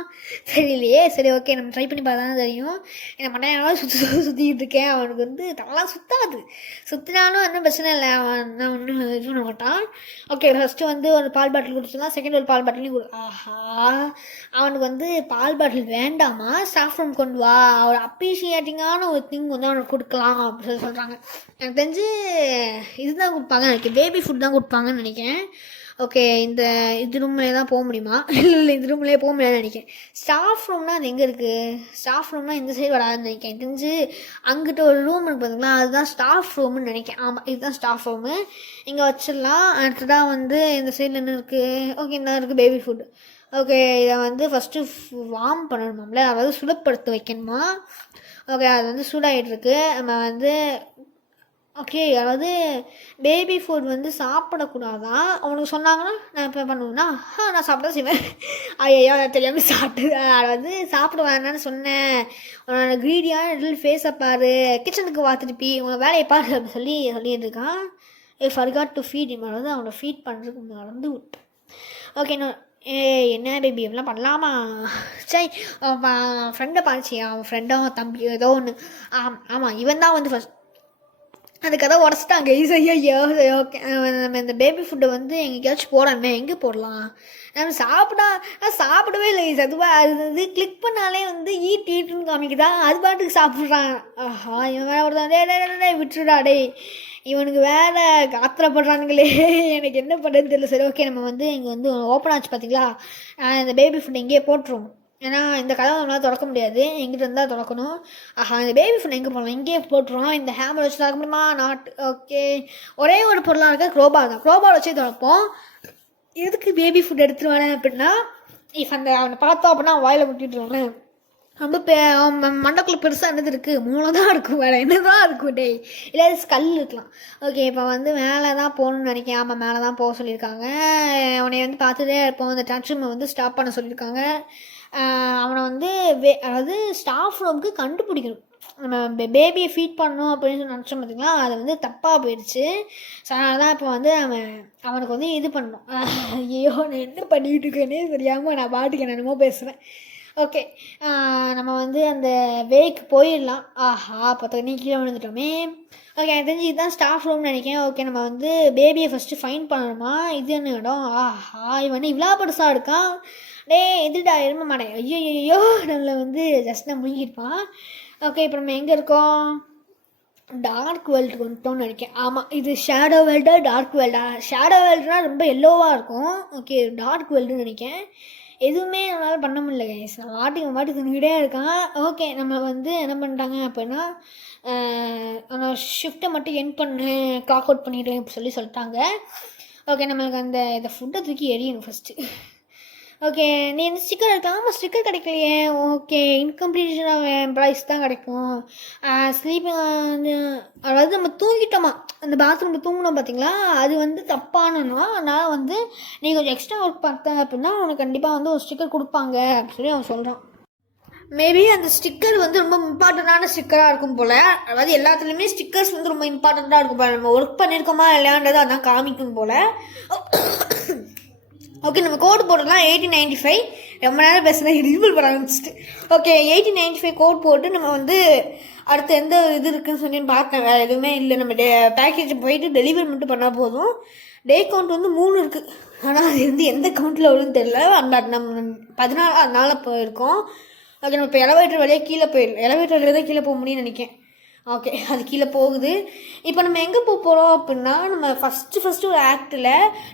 தெரியலையே. சரி ஓகே நம்ம ட்ரை பண்ணி பார்த்தா தான் தெரியும். என்ன மண்டையாலும் சுற்றிக்கிட்டு இருக்கேன், அவனுக்கு வந்து தலாம் சுற்றினாலும் ஒன்றும் பிரச்சனை இல்லை, அவன் ஒன்றும் இது பண்ண மாட்டான். ஓகே ஃபஸ்ட்டு வந்து ஒரு பால் பாட்டில் கொடுத்துருந்தான், செகண்ட் ஒரு பால் பாட்டிலையும் அவனுக்கு வந்து பால் பாட்டில் வேண்டாமா, ஸ்டாஃப் ரூம் கொண்டு வா, அவர் அப்ரிஷியேட்டிங்கான ஒரு திங் வந்து அவனுக்கு கொடுக்கலாம் அப்படின்னு சொல்லி சொல்கிறாங்க. எனக்கு தெரிஞ்சு இதுதான் கொடுப்பாங்க, எனக்கு பேபி ஃபுட் தான் கொடுப்பாங்கன்னு நினைக்கிறேன். ஓகே இது ரூம்லேயே தான் போக முடியுமா? இல்லை இது ரூம்லேயே போக முடியாதுன்னு நினைக்கிறேன். ஸ்டாஃப் ரூம்னால் அது எங்கே இருக்குது? ஸ்டாஃப் ரூம்னால் இந்த சைடு வராதுன்னு நினைக்கிறேன். தெரிஞ்சு அங்கிட்ட ஒரு ரூம் இருக்குது பார்த்தீங்களா, அதுதான் ஸ்டாஃப் ரூம்னு நினைக்கிறேன். ஆமாம், இதுதான் ஸ்டாஃப் ரூமு. இங்கே வச்சிடலாம். அடுத்ததாக வந்து இந்த சைடில் என்ன இருக்குது? ஓகே, என்ன இருக்குது? Baby food. ஓகே, இதை வந்து ஃபஸ்ட்டு வார்ம் பண்ணணுமாம்ல, அதாவது சுடப்படுத்த வைக்கணுமா. ஓகே, அது வந்து சூடாகிட்டுருக்கு. நம்ம வந்து ஓகே, அதாவது பேபி ஃபுட் வந்து சாப்பிடக்கூடாதான். அவனுக்கு சொன்னாங்கன்னா நான் இப்போ பண்ணுவேன்னா நான் சாப்பிட செய்வேன். ஐயோ, நான் தெரியாமல் சாப்பிட்டு அதை வந்து சாப்பிட வேணான்னு சொன்னேன். உன்னோட க்ரீடியான லிட்டில் ஃபேஸை பாரு, கிச்சனுக்கு வாத்துருப்பி, உங்களை வேலையை பாரு அப்படின்னு சொல்லிட்டு இருக்கான். Forgot to feed. இவன் வந்து அவனை ஃபீட் பண்ணுறதுக்கு மறந்து விட்டு. ஓகே, நான் என்ன பேபி எப்படிலாம் பண்ணலாமா? சரி, ஃப்ரெண்டை பாருச்சு, அவன் ஃப்ரெண்டும் தம்பி ஏதோ ஒன்று. ஆமாம், இவன் தான் வந்து ஃபஸ்ட் அந்த கதை உடச்சிட்டாங்க. ஐயோ, ஓகே, நம்ம இந்த பேபி ஃபுட்டை வந்து எங்கேயாச்சும் போடணுமே. எங்கே போடலாம்? நம்ம சாப்பிடவே இல்லை. அதுவாக அது வந்து கிளிக் பண்ணாலே வந்து ஈட்டுன்னு காமிக்குதா, அது பாட்டுக்கு சாப்பிட்றான். ஆஹா, இவன் வேற ஒருத்தான் விட்டுருடா டே, இவனுக்கு வேற ஆத்திரப்படுறானுங்களே. எனக்கு என்ன பண்ணுறதுன்னு தெரியல. சரி, ஓகே, நம்ம வந்து இங்கே வந்து ஓப்பன் ஆச்சு பார்த்தீங்களா, இந்த பேபி ஃபுட் இங்கேயே போட்டுருவோம். ஏன்னா இந்த கதவை நம்மளால் திறக்க முடியாது, எங்கிட்ட இருந்தால் திறக்கணும். ஆஹா, இந்த பேபி ஃபுட் எங்கே போடலாம்? இங்கேயே போட்டுருவோம். இந்த ஹேமர் வச்சு திறக்க முடியுமா? நாட். ஓகே, ஒரே ஒரு பொருளாக இருக்க க்ரோபார் தான். க்ரோபார் வச்சு திறப்போம். எதுக்கு பேபி ஃபுட் எடுத்துகிட்டு வரேன் அப்படின்னா, அவனை பார்த்தோம் அப்படின்னா வாயில் விட்டுட்டுருவாங்க. ரொம்ப மண்டக்குள்ள பெருசாக என்னது இருக்குது? மூளை தான் இருக்கும், வேறு என்ன தான் இருக்கும் டே? இல்லை ஸ்கல் இருக்கலாம். ஓகே, இப்போ வந்து மேலே தான் போகணுன்னு நினைக்கிறேன். ஆமாம், மேலே தான் போக சொல்லியிருக்காங்க. அவனை வந்து பார்த்துட்டே இருப்போம். அந்த டச்சுமை வந்து ஸ்டாப் பண்ண சொல்லியிருக்காங்க. அவனை வந்து அதாவது ஸ்டாஃப் ரூமுக்கு கண்டுபிடிக்கணும். நம்ம பேபியை ஃபீட் பண்ணணும் அப்படின்னு சொல்லி நினச்சோம் பார்த்திங்களா, அது வந்து தப்பாக போயிடுச்சு. ஸோ அதனால தான் இப்போ வந்து அவனுக்கு வந்து இது பண்ணணும். ஐயோ, நான் என்ன பண்ணிக்கிட்டு இருக்கேனே தெரியாமல் நான் பாட்டுக்கு என்னென்னமோ பேசுகிறேன். ஓகே, நம்ம வந்து அந்த வேக்கு போயிடலாம். ஆஹா, பார்த்தா கீழே விழுந்துட்டோமே. ஓகே, எனக்கு தெரிஞ்சு இதுதான் ஸ்டாஃப் ரூம்னு நினைக்கிறேன். ஓகே, நம்ம வந்து பேபியை ஃபஸ்ட்டு ஃபைன் பண்ணணுமா? இது என்ன இடம்? ஆஹா, இவன் வந்து இவ்வளோ பெருசாக இருக்கான். டே எதுடா எரும மாட்டேன். ஐயோ, நம்மளை வந்து ஜஸ்ட் நான் முழுங்கிருப்பான். ஓகே, இப்போ நம்ம எங்கே இருக்கோம்? டார்க் வேர்ல்டுக்கு வந்துட்டோம்னு நினைக்கிறேன். ஆமாம், இது ஷேடோ வேர்ல்டா டார்க் வேர்ல்டா? ஷேடோ வேர்ல்டுனா ரொம்ப எல்லோவாக இருக்கும். ஓகே, டார்க் வேர்ல்டுன்னு நினைக்கிறேன். எதுவுமே நம்மளால் பண்ண முடியல கைஸ். நான் வாட்டி தின்னுக்கிட்டே இருக்கான். ஓகே, நம்ம வந்து என்ன பண்ணிட்டாங்க அப்படின்னா, நான் ஷிஃப்ட்டை மட்டும் என் பண்ணு, கிளாக் அவுட் பண்ணிவிடுவேன் அப்படி சொல்லிட்டாங்க. ஓகே, நம்மளுக்கு இதை ஃபுட்டை தூக்கி எரியணும் ஃபஸ்ட்டு. ஓகே, நீ இந்த ஸ்டிக்கர் இருக்கலாம். ஆமாம், ஸ்டிக்கர் கிடைக்கலையே. ஓகே, இன்கம்ப்ளீஷன் ஆஃப் எம்ப்ளாயிஸ் தான் கிடைக்கும். ஸ்லீப்பிங் அதாவது நம்ம தூங்கிட்டோமா, அந்த பாத்ரூமில் தூங்கினோம் பார்த்தீங்களா, அது வந்து தப்பானனா. அதனால் வந்து நீ கொஞ்சம் எக்ஸ்ட்ரா ஒர்க் பார்த்தேன் அப்படின்னா அவனுக்கு கண்டிப்பாக வந்து ஒரு ஸ்டிக்கர் கொடுப்பாங்க அப்படின்னு சொல்லி அவன் சொல்கிறான். மேபி அந்த ஸ்டிக்கர் வந்து ரொம்ப இம்பார்ட்டண்ட்டான ஸ்டிக்கராக இருக்கும் போல். அதாவது எல்லாத்துலேயுமே ஸ்டிக்கர்ஸ் வந்து ரொம்ப இம்பார்ட்டண்ட்டாக இருக்கும் போல். நம்ம ஒர்க் பண்ணியிருக்கோமா இல்லையான்றது அதான் காமிக்கும் போல். ஓகே, நம்ம கோடு போடலாம். 1895. ரொம்ப நேரம் பேசுகிறேன், ரிவீல் பண்ண ஆரம்பிச்சிட்டு. ஓகே, 1895 கோட் போட்டு நம்ம வந்து அடுத்து எந்த இது இருக்குதுன்னு சொல்லி பார்த்தேன். வேறு எதுவுமே இல்லை. நம்ம பேக்கேஜ் போயிட்டு டெலிவரி மட்டும் பண்ணால் போதும். டே கவுண்ட் வந்து 3 இருக்குது. ஆனால் அது வந்து எந்த கவுண்ட்டில் வரும்னு தெரியல. அந்த நம்ம 14 நாளில் போயிருக்கோம். ஓகே, நம்ம இப்போ எலவேட்டர் வழியாக கீழே போயிடலாம். எலவேட்டர் வழியாக தான் கீழே போக முடியும்னு நினைக்கிறேன். ஓகே, அது கீழே போகுது. இப்போ நம்ம எங்கே போகிறோம் அப்படின்னா, நம்ம ஃபஸ்ட்டு ஒரு ஆக்டில்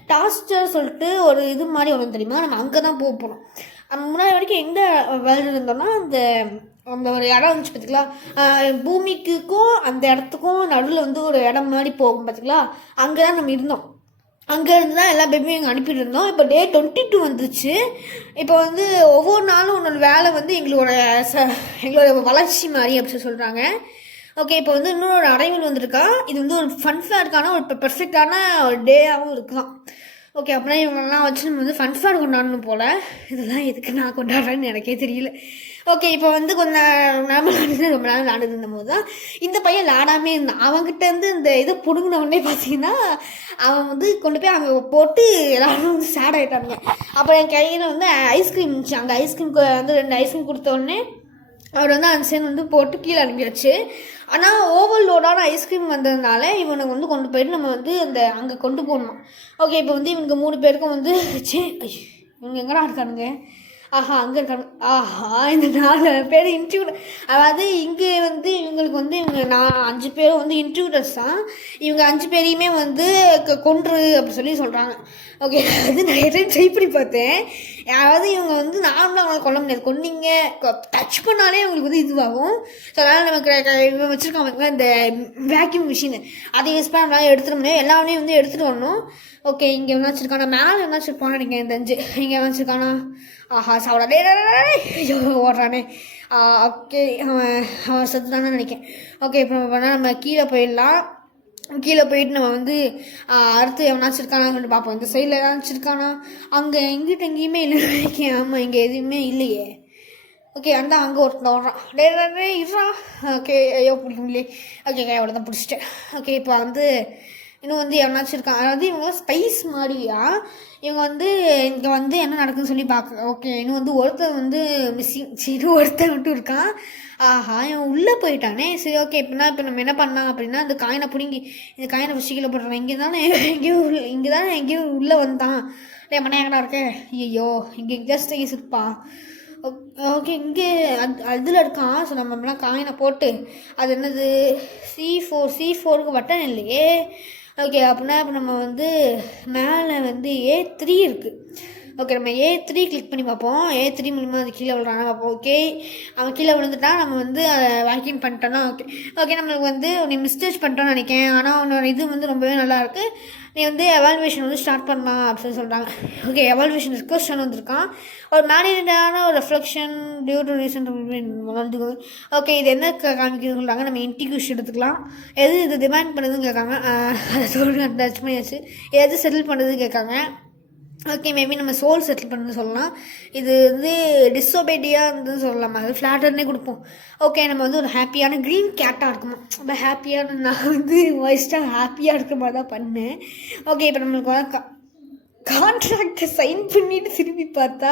டாஸ்டர் சொல்லிட்டு ஒரு இது மாதிரி ஒன்று தெரியுமா, நம்ம அங்கே தான் போகிறோம். முன்னாடி வரைக்கும் எங்கே வேர்ல்டு இருந்தோம்னா, அந்த ஒரு இடம் வந்துச்சு பார்த்திங்களா, பூமிக்குக்கும் அந்த இடத்துக்கும் நடுவில் வந்து ஒரு இடம் மாதிரி போகும் பார்த்திங்களா, அங்கே தான் நம்ம இருந்தோம். அங்கே இருந்து தான் எல்லா பேபியும் எங்கள் அனுப்பிட்டு இருந்தோம். இப்போ டே 22 வந்துச்சு. இப்போ வந்து ஒவ்வொரு நாளும் ஒன்னொரு வேலை வந்து எங்களோட வளர்ச்சி மாதிரி அப்படி சொல்கிறாங்க. ஓகே, இப்போ வந்து இன்னொரு அரைவல் வந்திருக்கா. இது வந்து ஒரு ஃபன்ஃபேருக்கான ஒரு பெர்ஃபெக்டான ஒரு டேயாகவும் இருக்குதான். ஓகே, அப்படின்னா இவங்கெல்லாம் வச்சு நம்ம வந்து ஃபன்ஃபேர் கொண்டாடணும் போல். இதெல்லாம் எதுக்கு நான் கொண்டாடுறேன்னு எனக்கே தெரியல. ஓகே, இப்போ வந்து கொஞ்சம் ரொம்ப நேரம் விளாண்டுட்டு இருந்தபோது தான் இந்த பையன் விளாடாமே இருந்தான். அவங்ககிட்ட இருந்து இந்த இதை பிடுங்கினவுடனே பார்த்தீங்கன்னா அவன் வந்து கொண்டு போய் அங்கே போட்டு எல்லாரும் வந்து சேட் ஆகிட்டாங்க. அப்புறம் என் கையில் வந்து ஐஸ்கிரீம் இருந்துச்சு. அங்கே ஐஸ்கிரீம் வந்து 2 ஐஸ்கிரீம் கொடுத்தோடனே அவர் வந்து அந்த சேர்ந்து வந்து போட்டு கீழே அனுப்பியாச்சு. ஆனால் ஓவர்லோடான ஐஸ்கிரீம் வந்ததுனால இவனுக்கு வந்து கொண்டு போயிட்டு நம்ம வந்து அங்கே கொண்டு போகணுமா. ஓகே, இப்போ வந்து இவனுக்கு 3 பேருக்கும் வந்து இவங்க எங்கடா இருக்கானுங்க? ஆஹா அங்கே இருக்காங்க. ஆஹா இந்த 4 பேர் இன்ட்ரிபியூட்டர். அதாவது இங்கே வந்து இவங்களுக்கு வந்து இவங்க 5 பேரும் வந்து இன்ட்ரிபியூட்டர்ஸ் தான். இவங்க 5 பேரையுமே வந்து கொன்று அப்படி சொல்லி சொல்கிறாங்க. ஓகே, அது நிறைய டைம் ட்ரை பண்ணி பார்த்தேன். அதாவது இவங்க வந்து நார்மலாக அவங்களை கொல்ல முடியாது, கொன்னீங்க டச் பண்ணாலே அவங்களுக்கு வந்து இதுவாகும். ஸோ அதனால் நமக்கு இவன் வச்சுருக்காங்க இந்த வேக்யூம் மிஷின், அதை யூஸ் பண்ண நம்மளால எடுத்துட முடியும். எல்லாமே வந்து எடுத்துகிட்டு வரணும். ஓகே, இங்கே என்ன வச்சுருக்கானா, மேலே என்ன வச்சுருப்பான்னு நினைக்கிறேன் இந்த 5. இங்கே என்ன வச்சுருக்கானா, ஆஹா சாப்பிடா ஐயோ ஓடுறானே. ஓகே, அவன் சத்து தானே நினைக்கிறேன். ஓகே, இப்போ நம்ம கீழே போயிடலாம். கீழே போயிட்டு நம்ம வந்து அடுத்து எவனாச்சும் இருக்கானான்னு சொல்லிட்டு பார்ப்போம். இந்த சைடில் ஏதாச்சும் இருக்கானா, அங்கே எங்கிட்ட எங்கேயுமே இல்லைன்னு நினைக்கிறேன். ஆமாம், இங்கே எதுவுமே இல்லையே. ஓகே, அந்த அங்கே ஒருத்தன் ஓடுறான். டே இருறான். ஓகே, ஐயோ பிடிக்க முடியல. ஓகே, அவ்வளோ தான் பிடிச்சிட்டேன். ஓகே, இப்போ வந்து இன்னும் வந்து எவனாச்சும் இருக்கான். அதாவது இவங்க ஸ்பைஸ் மாதிரியா, இவங்க வந்து இங்கே வந்து என்ன நடக்குதுன்னு சொல்லி பார்க்க. ஓகே, இன்னும் வந்து ஒருத்தர் வந்து மிஸ்ஸிங். சரி, ஒருத்தர் மட்டும் இருக்கான். ஆஹா, இவன் உள்ளே போயிட்டானே. சரி, ஓகே, இப்போ நம்ம என்ன பண்ணலாம் அப்படின்னா, இந்த காயினை பிடிங்கி இந்த காயினை ஃபஸ்ட்டு கீழே போடுறான். இங்கே தானே எங்கேயோ உள்ளே வந்தான். மண்ணா எங்கடா இருக்க? ஐயோ, இங்கே ஜஸ்ட் இருப்பா. ஓகே, இங்கே அதில் இருக்கான். ஸோ நம்ம காயினை போட்டு அது என்னது C4க்கு பட்டன் இல்லையே. ஓகே, அப்படின்னா இப்போ நம்ம வந்து மேலே வந்து A3 இருக்குது. ஓகே, நம்ம A3 கிளிக் பண்ணி பார்ப்போம். A3 மூலிமா அது கீழே விழுறானா பார்ப்போம். ஓகே, அவன் கீழே விழுந்துட்டான். நம்ம வந்து அதை வேக்யூம் பண்ணிட்டோன்னா ஓகே நம்மளுக்கு வந்து நீ மிஸ்டேக் பண்ணிட்டோன்னு நினைக்கிறேன். ஆனால் அவனோட இது வந்து ரொம்பவே நல்லாயிருக்கு. நீ வந்து எவால்வேஷன் வந்து ஸ்டார்ட் பண்ணலாம் அப்படின்னு சொல்கிறாங்க. ஓகே, எவால்வேஷன் ரிக்வஸ்டன் வந்திருக்கான். ஒரு மேனேஜரான ஒரு ரெஃப்ளெக்ஷன் டியூ டு ரீசன்ட் வந்து. ஓகே, இது என்ன காமிக்கிறது சொல்கிறாங்க. நம்ம இன்டிக்யூஷன் எடுத்துக்கலாம். எது இது டிமாண்ட் பண்ணுதுன்னு கேட்காங்க. அதை சொல்லி டச் பண்ணியாச்சு. எது செட்டில் பண்ணுறதுன்னு கேட்காங்க. ஓகே, மேபி நம்ம சோல் செட்டில் பண்ணுன்னு சொல்லலாம். இது வந்து டிஸ்ஒபேடியாக இருந்ததுன்னு சொல்லலாம். அது ஃப்ளாட்டர்னே கொடுப்போம். ஓகே, நம்ம வந்து ஒரு ஹாப்பியான க்ரீன் கேட்டாக இருக்குமா, ரொம்ப ஹாப்பியான. நான் வந்து வாய்ஸ்டாக ஹாப்பியாக இருக்கிற மாதிரி தான் பண்ணேன். ஓகே, இப்போ நம்மளுக்கு கான்ட்ராக்டை சைன் பண்ணிட்டு திரும்பி பார்த்தா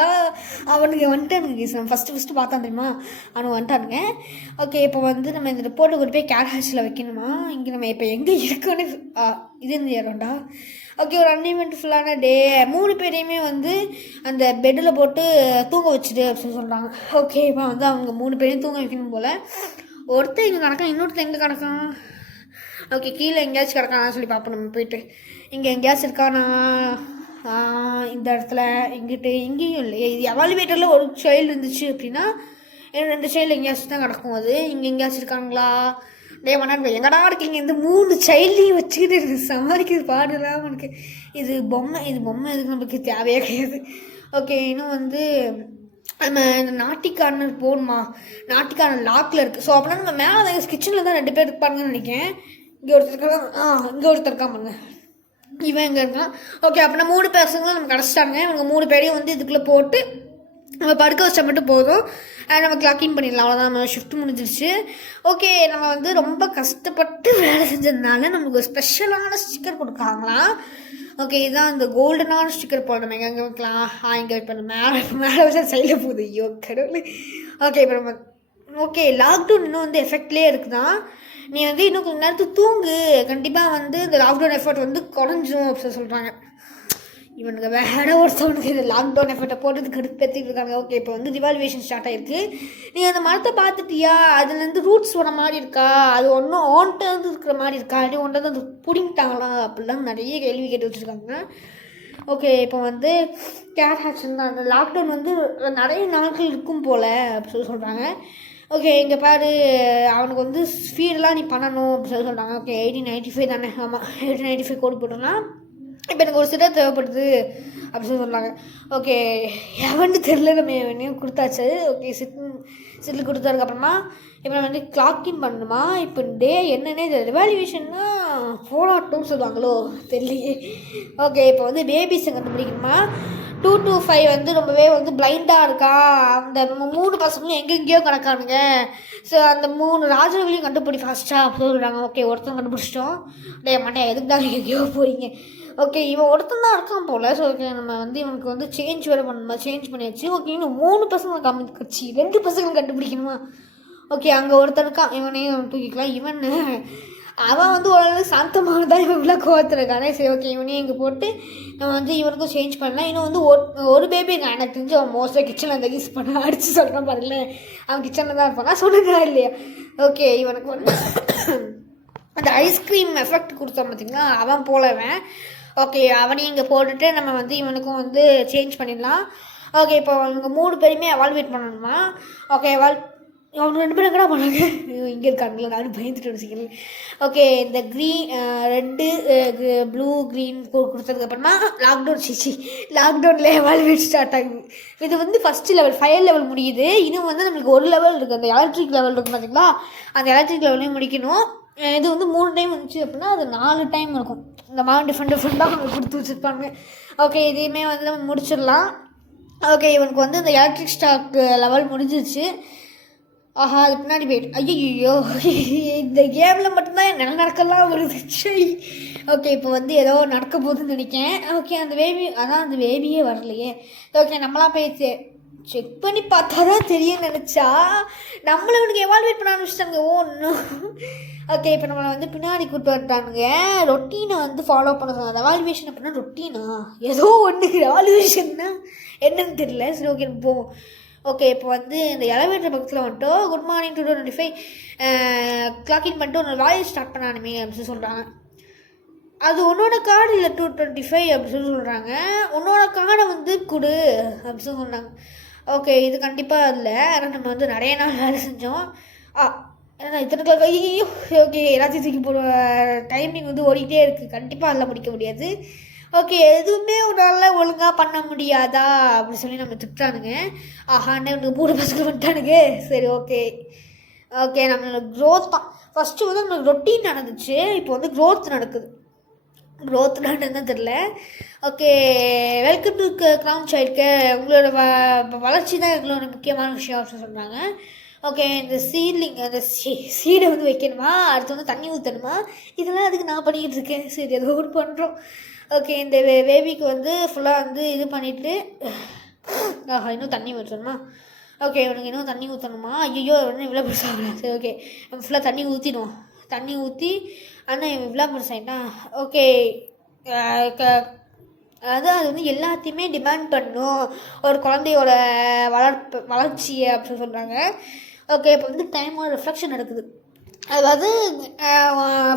அவனுக்கு வந்துட்டானுங்க. நம்ம ஃபஸ்ட்டு பார்த்தான் தெரியுமா, அவனுக்கு வந்துட்டானுங்க. ஓகே, இப்போ வந்து நம்ம இந்த ரிப்போர்ட்டை கொண்டு போய் கேர் ஹேஷில் வைக்கணுமா. இங்கே நம்ம இப்போ எங்கே இருக்கோன்னு இது இருந்து ஏறோண்டா. ஓகே, ஒரு அன்இவென்ட்ஃபுல்லான டே. 3 பேரையுமே வந்து அந்த பெட்டில் போட்டு தூங்க வச்சுட்டு அப்படின்னு சொல்கிறாங்க. ஓகே, இப்போ வந்து அவங்க 3 பேரையும் தூங்க வைக்கணும் போல். ஒருத்தர் இங்கே கிடக்கான், இன்னொருத்தர் எங்கே கிடக்கான். ஓகே, கீழே எங்கேயாச்சும் கிடக்கானான்னு சொல்லி பார்ப்போம். நம்ம போயிட்டு இங்கே எங்கேயாச்சும் இருக்கானா, இந்த இடத்துல எங்கிட்ட எங்கேயும் இல்லையே. இது எவாலுவேட்டரில் ஒரு சைல்டு இருந்துச்சு அப்படின்னா 2 சைல்டு எங்கேயாச்சும் தான் கிடக்கும். அது இங்கே எங்கேயாச்சும் இருக்காங்களா. டே மண்ணா எங்கடா இருக்கீங்க? இந்த 3 சைல்டையும் வச்சுக்கிட்டு சமாளிக்கிறது பாடுலாம் எனக்கு. இது பொம்மை எதுக்கு நம்மளுக்கு தேவையே கிடையாது. ஓகே, இன்னும் வந்து நம்ம இந்த நாட்டிக்காரனர் போகணுமா. நாட்டிக்காரன் லாக்கில் இருக்குது. ஸோ அப்படின்னா நம்ம மேலே கிச்சனில் தான் 2 பேர் இருப்பாங்கன்னு நினைக்கிறேன். இங்கே ஒருத்தர் இருக்காங்க. இங்கே ஒருத்தர் இருக்கான் பாருங்க. இவன் எங்கே இருக்கான். ஓகே, அப்படின்னா 3 பசங்களும் நம்ம கிடச்சிட்டாங்க. இவங்க 3 பேரையும் வந்து இதுக்குள்ளே போட்டு நம்ம படுக்க வச்சா மட்டும் போதும். நம்ம கிளாக்கிங் பண்ணிடலாம். அவ்வளோதான், நம்ம ஷிஃப்ட் முடிஞ்சிருச்சு. ஓகே, நம்ம வந்து ரொம்ப கஷ்டப்பட்டு வேலை செஞ்சதுனால நமக்கு ஒரு ஸ்பெஷலான ஸ்டிக்கர் கொடுக்காங்களாம். ஓகே, இதுதான் இந்த கோல்டனான ஸ்டிக்கர் போல். நம்ம எங்கே வைக்கலாம். இங்கே வைப்போம். மேலே வச்சா சைடில் போகுது. ஐயோ கடவுள். ஓகே, இப்போ நம்ம ஓகே லாக்டவுன் இன்னும் வந்து எஃபெக்ட்லேயே இருக்குதான். நீ வந்து இன்னும் கொஞ்சம் நேரத்துக்கு தூங்கு, கண்டிப்பாக வந்து இந்த லாக்டவுன் எஃபெக்ட் வந்து குறைஞ்சிரும் அப்படின்னு சொல்கிறாங்க. இவனுக்கு வேறு ஒருத்தவனுக்கு இந்த லாக்டவுன் எஃபெக்டை போட்டு கடுப்பேற்றிட்டு இருக்காங்க. ஓகே, இப்போ வந்து ரிவால்வேஷன் ஸ்டார்ட் ஆகிருக்கு. நீங்கள் அந்த மரத்தை பார்த்துட்டியா, அதுலேருந்து ரூட்ஸ் வர மாதிரி இருக்கா, அது ஒன்றும் ஓன்ட்டு இருக்கிற மாதிரி இருக்கா, அப்படி ஒன்றை வந்து பிடிங்கிட்டாங்களா அப்படிலாம் நிறைய கேள்வி கேட்டு வச்சுருக்காங்க. ஓகே, இப்போ வந்து கேர் ஆக்ஷன் தான். அந்த லாக்டவுன் வந்து நிறைய நாட்கள் இருக்கும் போல் அப்படி சொல்லி சொல்கிறாங்க. ஓகே, இங்கே பாரு, அவனுக்கு வந்து ஸ்பீடெலாம் நீ பண்ணணும் அப்படின்னு சொல்லி சொல்கிறாங்க. ஓகே, 1895 தானே. ஆமாம், 1895 கோடு போட்டோம்னா இப்போ எனக்கு ஒரு சிலர் தேவைப்படுது அப்படின்னு சொல்லி சொன்னாங்க. ஓகே, எவன்னு தெரில, நம்ம எவனையும் கொடுத்தாச்சு. ஓகே, சிட்டில் கொடுத்ததுக்கப்புறமா இப்போ நம்ம வந்து கிளாக்கின் பண்ணணுமா. இப்போ டே என்னன்னே ரிவால்யூஷன்னா போராட்டம்னு சொல்லுவாங்களோ தெரியலையே. ஓகே, இப்போ வந்து பேபிஸை கண்டுபிடிக்கணுமா. 2 to 5 வந்து ரொம்பவே வந்து பிளைண்டாக இருக்கா. அந்த 3 பசங்களும் எங்கெங்கேயோ கிடக்கானுங்க. ஸோ அந்த 3 ராஜாவிலையும் கண்டுபிடி ஃபாஸ்ட்டாக அப்படின்னு சொல்கிறாங்க. ஓகே, ஒருத்தன் கண்டுபிடிச்சிட்டோம். டே மாட்டேன், எதுக்கு தான் எங்கேயோ போகிறீங்க. ஓகே, இவன் ஒருத்தன் தான் இருக்கான் போல். ஸோ ஓகே, நம்ம வந்து இவனுக்கு வந்து சேஞ்ச் வேறு பண்ணணுமா. சேஞ்ச் பண்ணியாச்சு. ஓகே, இன்னும் 3 பசங்களை காமிச்சு 2 பசங்களை கண்டுபிடிக்கணுமா. ஓகே, அங்கே ஒருத்தன் இருக்கான், இவனையும் தூக்கிக்கலாம். இவன் அவன் வந்து ஓரளவு சாந்தமாக தான் இவன் இவ்வளோ கோவத்துருக்கானே. சரி ஓகே, இவனையும் இங்கே போட்டு நம்ம வந்து இவனுக்கும் சேஞ்ச் பண்ணலாம். இன்னும் வந்து ஒரு பேபி இருக்கான், எனக்கு தெரிஞ்சு அவன் மோஸ்ட்டாக கிச்சனில் அந்த யூஸ் பண்ண அடித்து சொல்கிறான் பாருங்களேன். அவன் கிச்சனில் தான் இருப்பான், நான் சொன்னதா இல்லையா. ஓகே, இவனுக்கு வந்து அந்த ஐஸ்கிரீம் எஃபெக்ட் கொடுத்தான் பார்த்திங்களா, அவன் போலவன். ஓகே, அவனையும் இங்கே போட்டுட்டு நம்ம வந்து இவனுக்கும் வந்து சேஞ்ச் பண்ணிடலாம். ஓகே, இப்போ அவங்க 3 பேருமே எவால்வேட் பண்ணணுமா. ஓகே, அவங்க 2 பேரும் கூட பண்ணாங்க, இங்கே இருக்காங்களா, நானும் பயந்துட்டு வச்சுக்கிறேன். ஓகே, இந்த ரெட்டு ப்ளூ க்ரீன் கொடுத்ததுக்கப்புறமா லாக்டவுனில் எவால்வேட் ஸ்டார்ட் ஆகுது. இது வந்து ஃபஸ்ட்டு லெவல் 5 லெவல் முடியுது. இன்னும் வந்து நம்மளுக்கு ஒரு லெவல் இருக்குது, அந்த எலக்ட்ரிக் லெவல் இருக்குது பார்த்தீங்களா, அந்த எலக்ட்ரிக் லெவலையும் முடிக்கணும். இது வந்து 3 டைம் வந்துச்சு அப்படின்னா அது 4 டைம் இருக்கும். இந்த மாதிரி டிஃப்ரெண்ட்டாக அவங்க கொடுத்து வச்சுருப்பாங்க. ஓகே, இதையுமே வந்து நம்ம முடிச்சிடலாம். ஓகே, இவனுக்கு வந்து இந்த எலக்ட்ரிக் ஸ்டாக் லெவல் முடிஞ்சிருச்சு. ஆஹா, அது பின்னாடி போயிட்டு ஐயோ, இந்த கேமில் மட்டும்தான் என்ன நடக்கலாம் வருது. ஓகே, இப்போ வந்து ஏதோ நடக்க போகுதுன்னு நினைக்கிறேன். ஓகே, அந்த பேபியே வரலையே. ஓகே, நம்மளாம் போய் செக் பண்ணி பார்த்தா தான் தெரியும் நினச்சா நம்மளை இவனுக்கு எவால்வேட் பண்ண ஆரம்பிச்சிட்டாங்க. ஒன்றும் ஓகே, இப்போ நம்மளை வந்து பின்னாடி கூப்பிட்டு வந்துட்டானுங்க. ரொட்டீனை வந்து ஃபாலோ பண்ண சொன்னாங்க. எவால்வேஷன் அப்படின்னா ரொட்டீனா ஏதோ ஒன்று, எவால்வேஷன்னா என்னன்னு தெரியல. சரி ஓகே, போவோம். ஓகே, இப்போ வந்து இந்த எலவேட்டர் பக்கத்தில் வந்துட்டோம். குட் மார்னிங் 225 கிளாக்கின் பண்ணிட்டு ஒரு வாய்ஸ் ஸ்டார்ட் பண்ணானுமே அப்படின்னு சொல்கிறாங்க. அது உன்னோட கார்டு இல்லை 225 அப்படின்னு சொல்லி சொல்கிறாங்க. உன்னோட கார்டை வந்து கொடு அப்படின்னு சொல்கிறாங்க. ஓகே, இது கண்டிப்பாக இல்லை, ஆனால் நம்ம வந்து நிறைய நாள் வேலை செஞ்சோம். ஏன்னா இத்தனை கிளாக் ஐயோ. ஓகே, எல்லாத்தையும் தூக்கி போடுற டைமிங் வந்து ஓடிக்கிட்டே இருக்குது, கண்டிப்பாக அதெல்லாம் முடிக்க முடியாது. ஓகே, எதுவுமே உன்னால் ஒழுங்காக பண்ண முடியாதா அப்படின்னு சொல்லி நம்ம திட்டானுங்க. ஆஹான்னு 3 பசங்க வந்துட்டானுங்க. சரி ஓகே, நம்மளோட க்ரோத் தான் ஃபஸ்ட்டு வந்து நம்மளுக்கு ரொட்டீன் நடந்துச்சு. இப்போ வந்து க்ரோத் நடக்குது. க்ரோத் நடந்ததுன்னு தெரில. ஓகே, வெல்கம் டு க்ரௌன் சைல்டுக்கு. உங்களோட வளர்ச்சி தான் எங்களோட முக்கியமான விஷயம் அப்படின்னு சொல்கிறாங்க. ஓகே, இந்த அந்த சீடை வந்து வைக்கணுமா, அடுத்து வந்து தண்ணி ஊற்றணுமா, இதெல்லாம் அதுக்கு நான் பண்ணிக்கிட்டு இருக்கேன். சரி, ஏதோ ஒரு பண்ணுறோம். ஓகே, இந்த பேபிக்கு வந்து ஃபுல்லாக வந்து இது பண்ணிவிட்டு இன்னும் தண்ணி ஊற்றணுமா. ஓகே, இவனுக்கு இன்னும் தண்ணி ஊற்றணுமா. ஐயோ, இன்னும் இவ்வளோ பெருசாக. சரி ஓகே, நம்ம ஃபுல்லாக தண்ணி ஊற்றிடுவோம். தண்ணி ஊற்றி ஆனால் இவ்வளோ பெருசாகிட்டான். ஓகே, அது வந்து எல்லாத்தையுமே டிமாண்ட் பண்ணும் ஒரு குழந்தையோட வளர்ச்சியை அப்படின்னு சொல்கிறாங்க. ஓகே, இப்போ வந்து டைமோட ரிஃப்ளெக்ஷன் நடக்குது. அதாவது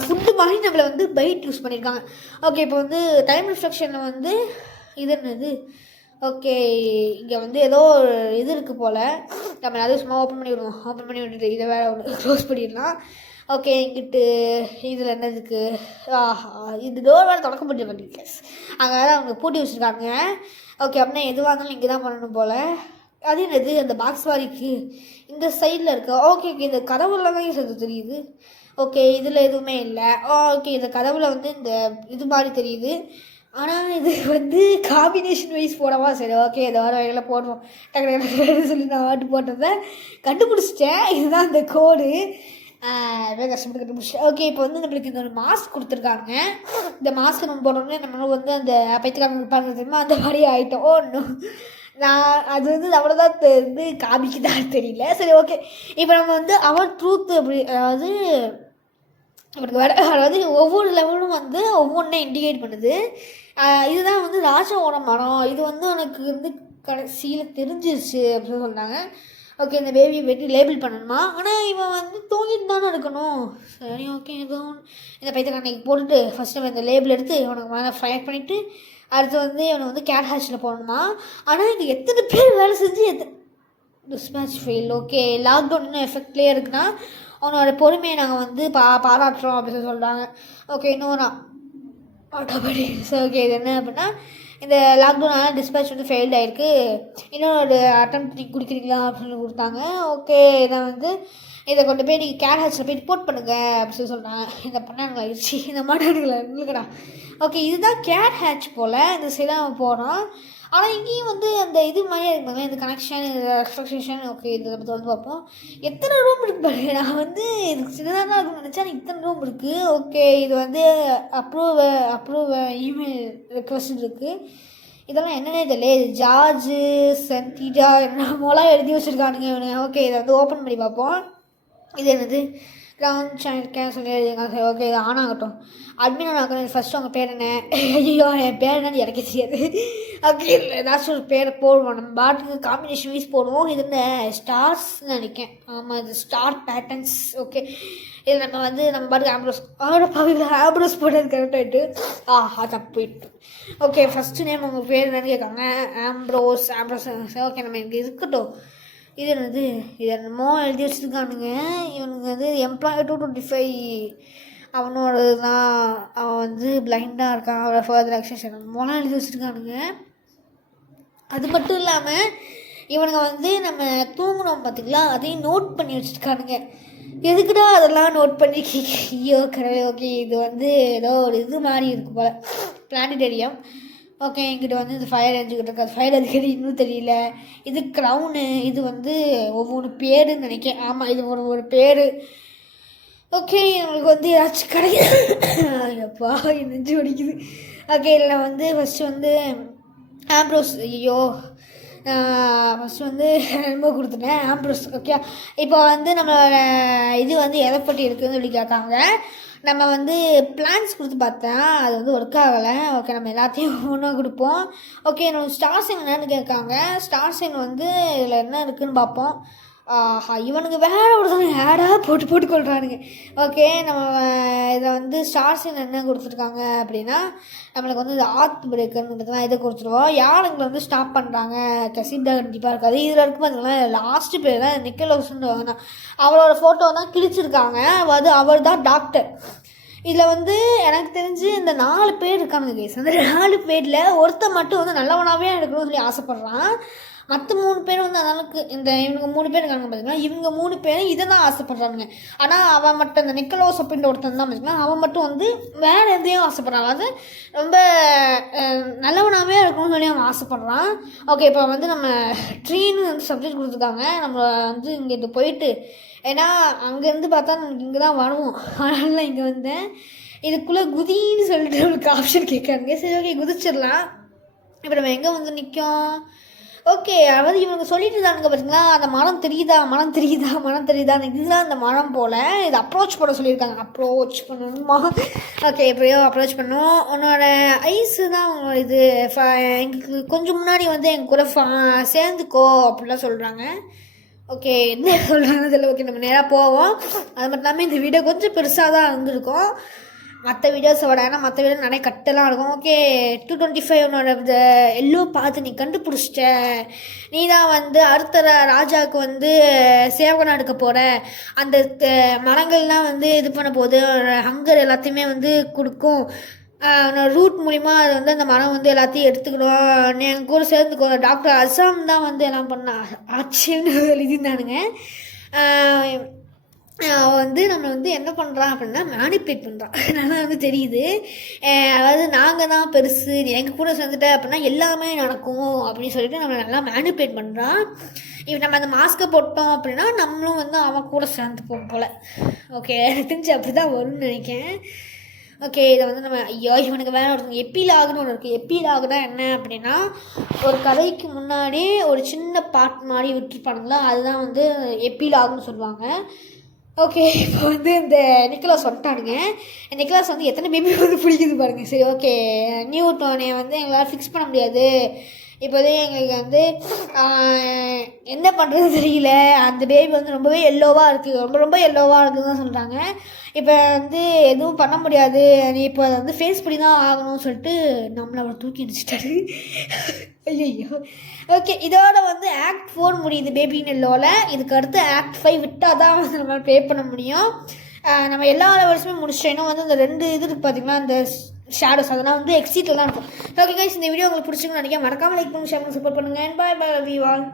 ஃபுட்டு மாதிரி நம்மளை வந்து பைட் யூஸ் பண்ணியிருக்காங்க. ஓகே, இப்போ வந்து டைம் ரிஃப்ளெக்ஷனில் வந்து இது என்னது. ஓகே, இங்கே வந்து ஏதோ இது இருக்குது போல், நம்ம எல்லாத்தையும் சும்மா ஓப்பன் பண்ணி விட்டுட்டு இதை வேறு ஒன்று க்ளோஸ் பண்ணிடலாம். ஓகே, இங்கிட்டு இதில் என்ன இருக்குது, இது டோர் வேறு தொடக்க முடிய மாட்டேங்குது, அங்கே வேறு அவங்க பூட்டி வச்சுருக்காங்க. ஓகே, அப்படின்னா எதுவாக இருந்தாலும் இங்கே தான் பண்ணணும் போல். அது என்னது, அந்த பாக்ஸ் மாதிரிக்கு இந்த சைடில் இருக்கு. ஓகே, இந்த கதவுல தான் சேர்த்து தெரியுது. ஓகே, இதில் எதுவுமே இல்லை. ஓகே, இந்த கதவுல வந்து இந்த இது மாதிரி தெரியுது, ஆனால் இது வந்து காம்பினேஷன் வைஸ் போடவா. சரி ஓகே, இதை வர வகையில் போடுவோம். டக்கு சொல்லி நான் ஆட்டு போட்டதை கண்டுபிடிச்சிட்டேன். இதுதான் அந்த கோடு. கஷ்டப்பட்டு கண்டுபிடிச்சேன். ஓகே, இப்போ வந்து நம்மளுக்கு இந்த ஒரு மாஸ்க் கொடுத்துருக்காங்க. இந்த மாஸ்க் நம்ம போடுறோம்னா நம்மளும் வந்து அந்த பைத்தியக்காரங்க இருப்பாங்க தெரியுமா, அந்த மாதிரி ஆகிட்டோம். ஒன்றும் நான் அது வந்து அவ்வளோதான் வந்து காமிக்குதான் தெரியல. சரி ஓகே, இப்போ நம்ம வந்து அவர் ட்ரூத் அப்படி, அதாவது அதாவது ஒவ்வொரு லெவலும் வந்து ஒவ்வொன்றே இண்டிகேட் பண்ணுது. இதுதான் வந்து ராஜாவோட மரம், இது வந்து எனக்கு வந்து கடைசியில் தெரிஞ்சிருச்சு அப்படின்னு சொன்னாங்க. ஓகே, இந்த பேபியை வெட்டி லேபிள் பண்ணணுமா, ஆனால் இவன் வந்து தூங்கிட்டு தானே இருக்கணும். சரி ஓகே, எதுவும் இந்த பைத்தியக்காரனைக்கு போட்டுட்டு ஃபஸ்ட்டு அவன் இந்த லேபிள் எடுத்து இவனுக்கு மேலே ஃபயர் பண்ணிவிட்டு அடுத்து வந்து இவனை வந்து கேட் ஹேட்சில் போடணுமா. ஆனால் இங்கே எத்தனை பேர் வேலை செஞ்சு டிஸ்பேட்ச் ஃபெயில். ஓகே, லாக்டவுன் இன்னும் எஃபெக்ட்லேயே இருக்குன்னா அவனோட பொறுமையை நாங்கள் வந்து பாராட்டுறோம் அப்படின்னு சொல்கிறாங்க. ஓகே, இன்னும் ஆட்டோபடி. சரி ஓகே, இது என்ன அப்படின்னா இந்த லாக்டவுனால் டிஸ்பேட்ச் வந்து ஃபெயில்ட் ஆகிருக்கு, இன்னொரு அட்டம் குடிக்கிறீங்களா அப்படின்னு கொடுத்தாங்க. ஓகே, இதை வந்து இதை கொண்டு போய் நீங்கள் கேட் ஹேட்சில் போய் ரிப்போர்ட் பண்ணுங்கள் அப்படின்னு சொல்கிறாங்க. இந்த பண்ணானுங்களா ஆயிடுச்சு, இந்த மாட்டானுங்களா இல்லைக்கடா. ஓகே, இதுதான் கேட் ஹேட்ச் போல், இந்த சைடாக அவன் போகிறான். ஆனால் இங்கேயும் வந்து அந்த இது மாதிரியே இருக்குங்க, இந்த கனெக்ஷன், இந்த ரெஸ்ட்ரிக்ஷன். ஓகே, இதை நம்ம தொடர்ந்து பார்ப்போம். எத்தனை ரூம் இருக்குது பாருங்க, நான் வந்து இதுக்கு சின்னதாக தான் இருக்குன்னு நினச்சா இத்தனை ரூம் இருக்குது. ஓகே, இது வந்து அப்ரூவ் இமெயில் ரெக்வஸ்ட் இருக்குது. இதெல்லாம் என்னென்னே தெரியல, இது ஜார்ஜு சென்டிடா என்னமோலாம் எழுதி வச்சுருக்கானுங்க இவனு. ஓகே, இதை வந்து ஓப்பன் பண்ணி பார்ப்போம். இது என்னது, கிரவுண்ட் சேனல் சொல்லி எழுதிங்க. சரி ஓகே, இது ஆன் ஆகட்டும். அட்மின் ஆகணும். ஃபஸ்ட்டு உங்கள் பேர் என்ன? ஐயோ என் பேர் என்னன்னு எனக்கே தெரியாது. ஓகே, ஏதாச்சும் ஒரு பேரை போடுவோம். நம்ம பாட்டுக்கு காம்பினேஷன் வைஸ் போடுவோம். இது என்ன ஸ்டார்ஸ்ன்னு நினைக்கேன். ஆமாம், இது ஸ்டார் பேட்டர்ன்ஸ். ஓகே, இது நம்ம வந்து நம்ம பாட்டுக்கு ஆம்ப்ரோஸ் போட்டது கரெக்டாகிட்டு தப்பு போயிட்டு. ஓகே, ஃபஸ்ட்டு நேம் உங்கள் பேர் என்னன்னு கேட்காங்க. ஆம்ப்ரோஸ். ஓகே, நம்ம இங்கே இருக்கட்டும். இது என்னது, இது என்னமோ எழுதி வச்சுருக்கானுங்க இவனுங்க. வந்து எம்ப்ளாயி 225 அவனோடது தான். அவன் வந்து பிளைண்டாக இருக்கான். அவரோட ஃபர்தர் எக்ஸ்டென்ஷன் மொழம் எழுதி வச்சுருக்கானுங்க. அது மட்டும் இல்லாமல் இவனுங்க வந்து நம்ம தூங்கினோம் பார்த்திங்களா, அதையும் நோட் பண்ணி வச்சுருக்கானுங்க. எதுக்குடா அதெல்லாம் நோட் பண்ணி ஐயோ கடவுளே. ஓகே, இது வந்து ஏதோ ஒரு இது மாதிரி இருக்குது போல், பிளானட்டேரியம். ஓகே, எங்கிட்ட வந்து இது ஃபயர் எரிஞ்சுக்கிட்டு இருக்காது. ஃபயர் எதுக்கிட்டு இன்னும் தெரியல. இது க்ரௌனு. இது வந்து ஒவ்வொரு பேருன்னு நினைக்கிறேன். ஆமாம், இது ஒரு பேர். ஓகே, உங்களுக்கு வந்து ஏதாச்சும் கிடையாது. எப்பா நெஞ்சு வலிக்குது. ஓகே, இதில் வந்து ஃபஸ்ட்டு வந்து ஆம்ப்ரோஸ். ஐயோ, ஃபஸ்ட்டு வந்து ரொம்ப கொடுத்துட்டேன் ஆம்ப்ரோஸ். ஓகே, இப்போ வந்து நம்மளோட இது வந்து எதை பற்றி இருக்குதுன்னு சொல்லி கேட்காங்க. நம்ம வந்து பிளான்ஸ் கொடுத்து பார்த்தேன், அது வந்து ஒர்க் ஆகலை. ஓகே, நம்ம எல்லாத்தையும் ஒன்றா கொடுப்போம். ஓகே, நம்ம ஸ்டார் சைன் என்னன்னு கேட்காங்க. ஸ்டார் சைன் வந்து இதில் என்ன இருக்குதுன்னு பார்ப்போம். இவனுக்கு வேற ஒருத்தவங்க ஆடாக போட்டு கொள்கிறானுங்க. ஓகே, நம்ம இதை வந்து ஸ்டார் சைன் என்ன கொடுத்துருக்காங்க அப்படின்னா, நம்மளுக்கு வந்து இது ஆர்த் பிரேக்கர்னு தான் இதை கொடுத்துருவோம். யாருங்களை வந்து ஸ்டாப் பண்ணுறாங்க கசிண்டா கண்டிப்பாக இருக்காது. இதில் இருக்கும் பார்த்தீங்கன்னா லாஸ்ட்டு பேர் தான் நிக்கலோஸ்ன்னு வாங்கினா, அவளோட ஃபோட்டோ தான் கிழிச்சிருக்காங்க. அது அவர் தான் டாக்டர். இதில் வந்து எனக்கு தெரிஞ்சு இந்த 4 பேர் இருக்கானுங்க கேஸ். அந்த 4 பேரில் ஒருத்தர் மட்டும் வந்து நல்லவனாகவே இருக்கணும்னு சொல்லி ஆசைப்பட்றான். மற்ற 3 பேர் வந்து அதனாலுக்கு இந்த இவனுங்க 3 பேர் இருக்காங்க பார்த்தீங்கன்னா, இவங்க 3 பேரும் இதை தான் ஆசைப்படுறானுங்க. ஆனால் அவன் மட்டும் இந்த நிக்கலோஸ் அப்படின்ற ஒருத்தன் தான் பார்த்தீங்கன்னா, அவன் மட்டும் வந்து வேறு எதையும் ஆசைப்பட்றான். அது ரொம்ப நல்லவனாகவே இருக்கணும்னு சொல்லி அவன் ஆசைப்பட்றான். ஓகே, இப்போ வந்து நம்ம ட்ரீன்னு வந்து சப்ஜெக்ட் கொடுத்துருக்காங்க. நம்ம வந்து இங்கே இது போயிட்டு, ஏன்னா அங்கேருந்து பார்த்தா நமக்கு இங்கே தான் வருவோம். அதனால இங்கே வந்தேன். இதுக்குள்ளே குதின்னு சொல்லிட்டு நம்மளுக்கு ஆப்ஷன் கேட்காங்க. சரி ஓகே, குதிச்சிடலாம். இப்போ நம்ம எங்கே வந்து நிற்கும்? ஓகே, அதாவது இவங்க சொல்லிட்டு இருந்தானுங்க பார்த்தீங்களா, அந்த மரம் தெரியுதா இதுதான் அந்த மரம் போல். இது அப்ரோச் பண்ண சொல்லியிருக்காங்க. அப்ரோச் பண்ணணுமா? ஓகே, எப்படியோ அப்ரோச் பண்ணோம். உன்னோட ஐஸு தான் உங்களோட இது எங்களுக்கு கொஞ்சம் முன்னாடி வந்து எங்கள் கூட சேர்ந்துக்கோ அப்படிலாம் சொல்கிறாங்க. ஓகே, என்ன சொல்கிறாங்க தெரியல. ஓகே, நம்ம நேராக போவோம். அது மட்டும் இல்லாமல் இந்த வீடியோ கொஞ்சம் பெருசாக தான் இருந்திருக்கும் மற்ற வீடியோஸோட. ஏன்னா மற்ற வீடியோ நிறைய கட்டெல்லாம் இருக்கும். ஓகே, 225 இந்த எல்லோ பார்த்து நீ கண்டுபிடிச்சிட்ட. நீ தான் வந்து அடுத்த ராஜாவுக்கு வந்து சேவகனாக எடுக்க போகிற. அந்த மரங்கள்லாம் வந்து இது பண்ண போது ஹங்கர் எல்லாத்தையுமே வந்து கொடுக்கும். ரூட் மூலிமா அது வந்து அந்த மரம் வந்து எல்லாத்தையும் எடுத்துக்கணும். நீ எங்கள் கூட சேர்ந்துக்கோ. டாக்டர் அசாம் தான் வந்து எல்லாம் பண்ண ஆச்சுன்னு எழுதியிருந்தானுங்க. வந்து நம்மளை வந்து என்ன பண்ணுறான் அப்படின்னா மேனிப்புலேட் பண்ணுறான். நல்லா வந்து தெரியுது. அதாவது நாங்கள் தான் பெருசு, நீ எங்கள் கூட சேர்ந்துட்ட அப்படின்னா எல்லாமே நடக்கும் அப்படின்னு சொல்லிட்டு நம்மளை நல்லா மேனிப்புலேட் பண்ணுறான். இப்போ நம்ம அந்த மாஸ்க்கை போட்டோம் அப்படின்னா நம்மளும் வந்து அவன் கூட சேர்ந்துப்போம் போல். ஓகே, எனக்கு தெரிஞ்சு அப்படி தான் வரும்னு நினைக்கிறேன். ஓகே, இதை வந்து நம்ம இவனுக்கு வேறு ஒருத்தங்க எப்பிலாகுன்னு ஒன்று இருக்குது. எப்பிலாகுனா என்ன அப்படின்னா, ஒரு கதைக்கு முன்னாடி ஒரு சின்ன பாட்டு மாதிரி விட்டுருப்பானுங்களா, அதுதான் வந்து எப்பிலாகுன்னு சொல்லுவாங்க. ஓகே, இப்போ வந்து இந்த நிக்கலாஸ் வந்துட்டானுங்க. நிக்கலாஸ் வந்து எத்தனை பேபி வந்து பிடிக்குது பாருங்கள். சரி ஓகே, நியூட்டனை வந்து எங்களால் ஃபிக்ஸ் பண்ண முடியாது. இப்போதே எங்களுக்கு வந்து என்ன பண்ணுறது தெரியல. அந்த பேபி வந்து ரொம்பவே எல்லோவாக இருக்குது, ரொம்ப எல்லோவாக இருக்குதுன்னு தான் சொல்கிறாங்க. இப்போ வந்து எதுவும் பண்ண முடியாது, நீ இப்போ அதை வந்து ஃபேஸ் பண்ணி தான் ஆகணும்னு சொல்லிட்டு நம்மளை அவர் தூக்கி அடிச்சிட்டாரு. ஐயோ. ஓகே, இதோட வந்து ஆக்ட் 4 முடியுது பேபின்னு எல்லோவில். இதுக்கு அடுத்து ஆக்ட் 5 விட்டால் தான் வந்து நம்மளால் ப்ளே பண்ண முடியும். நம்ம எல்லா வருஷமே முடிச்சிட்டோம். இன்னும் வந்து அந்த 2 இது இருக்குது பார்த்திங்கன்னா, அந்த ஷேடோஸ், அதெல்லாம் வந்து எக்ஸிட்டில் தான் இருக்கும். ஓகே கைஸ், இந்த வீடியோ உங்களுக்கு பிடிச்சிருக்குன்னு நினைக்கிறேன். மறக்காமல் லைக் பண்ணி ஷேர் பண்ணி சப்போர்ட் பண்ணுங்கள். பாய் பாய் எவ்ரிவன்.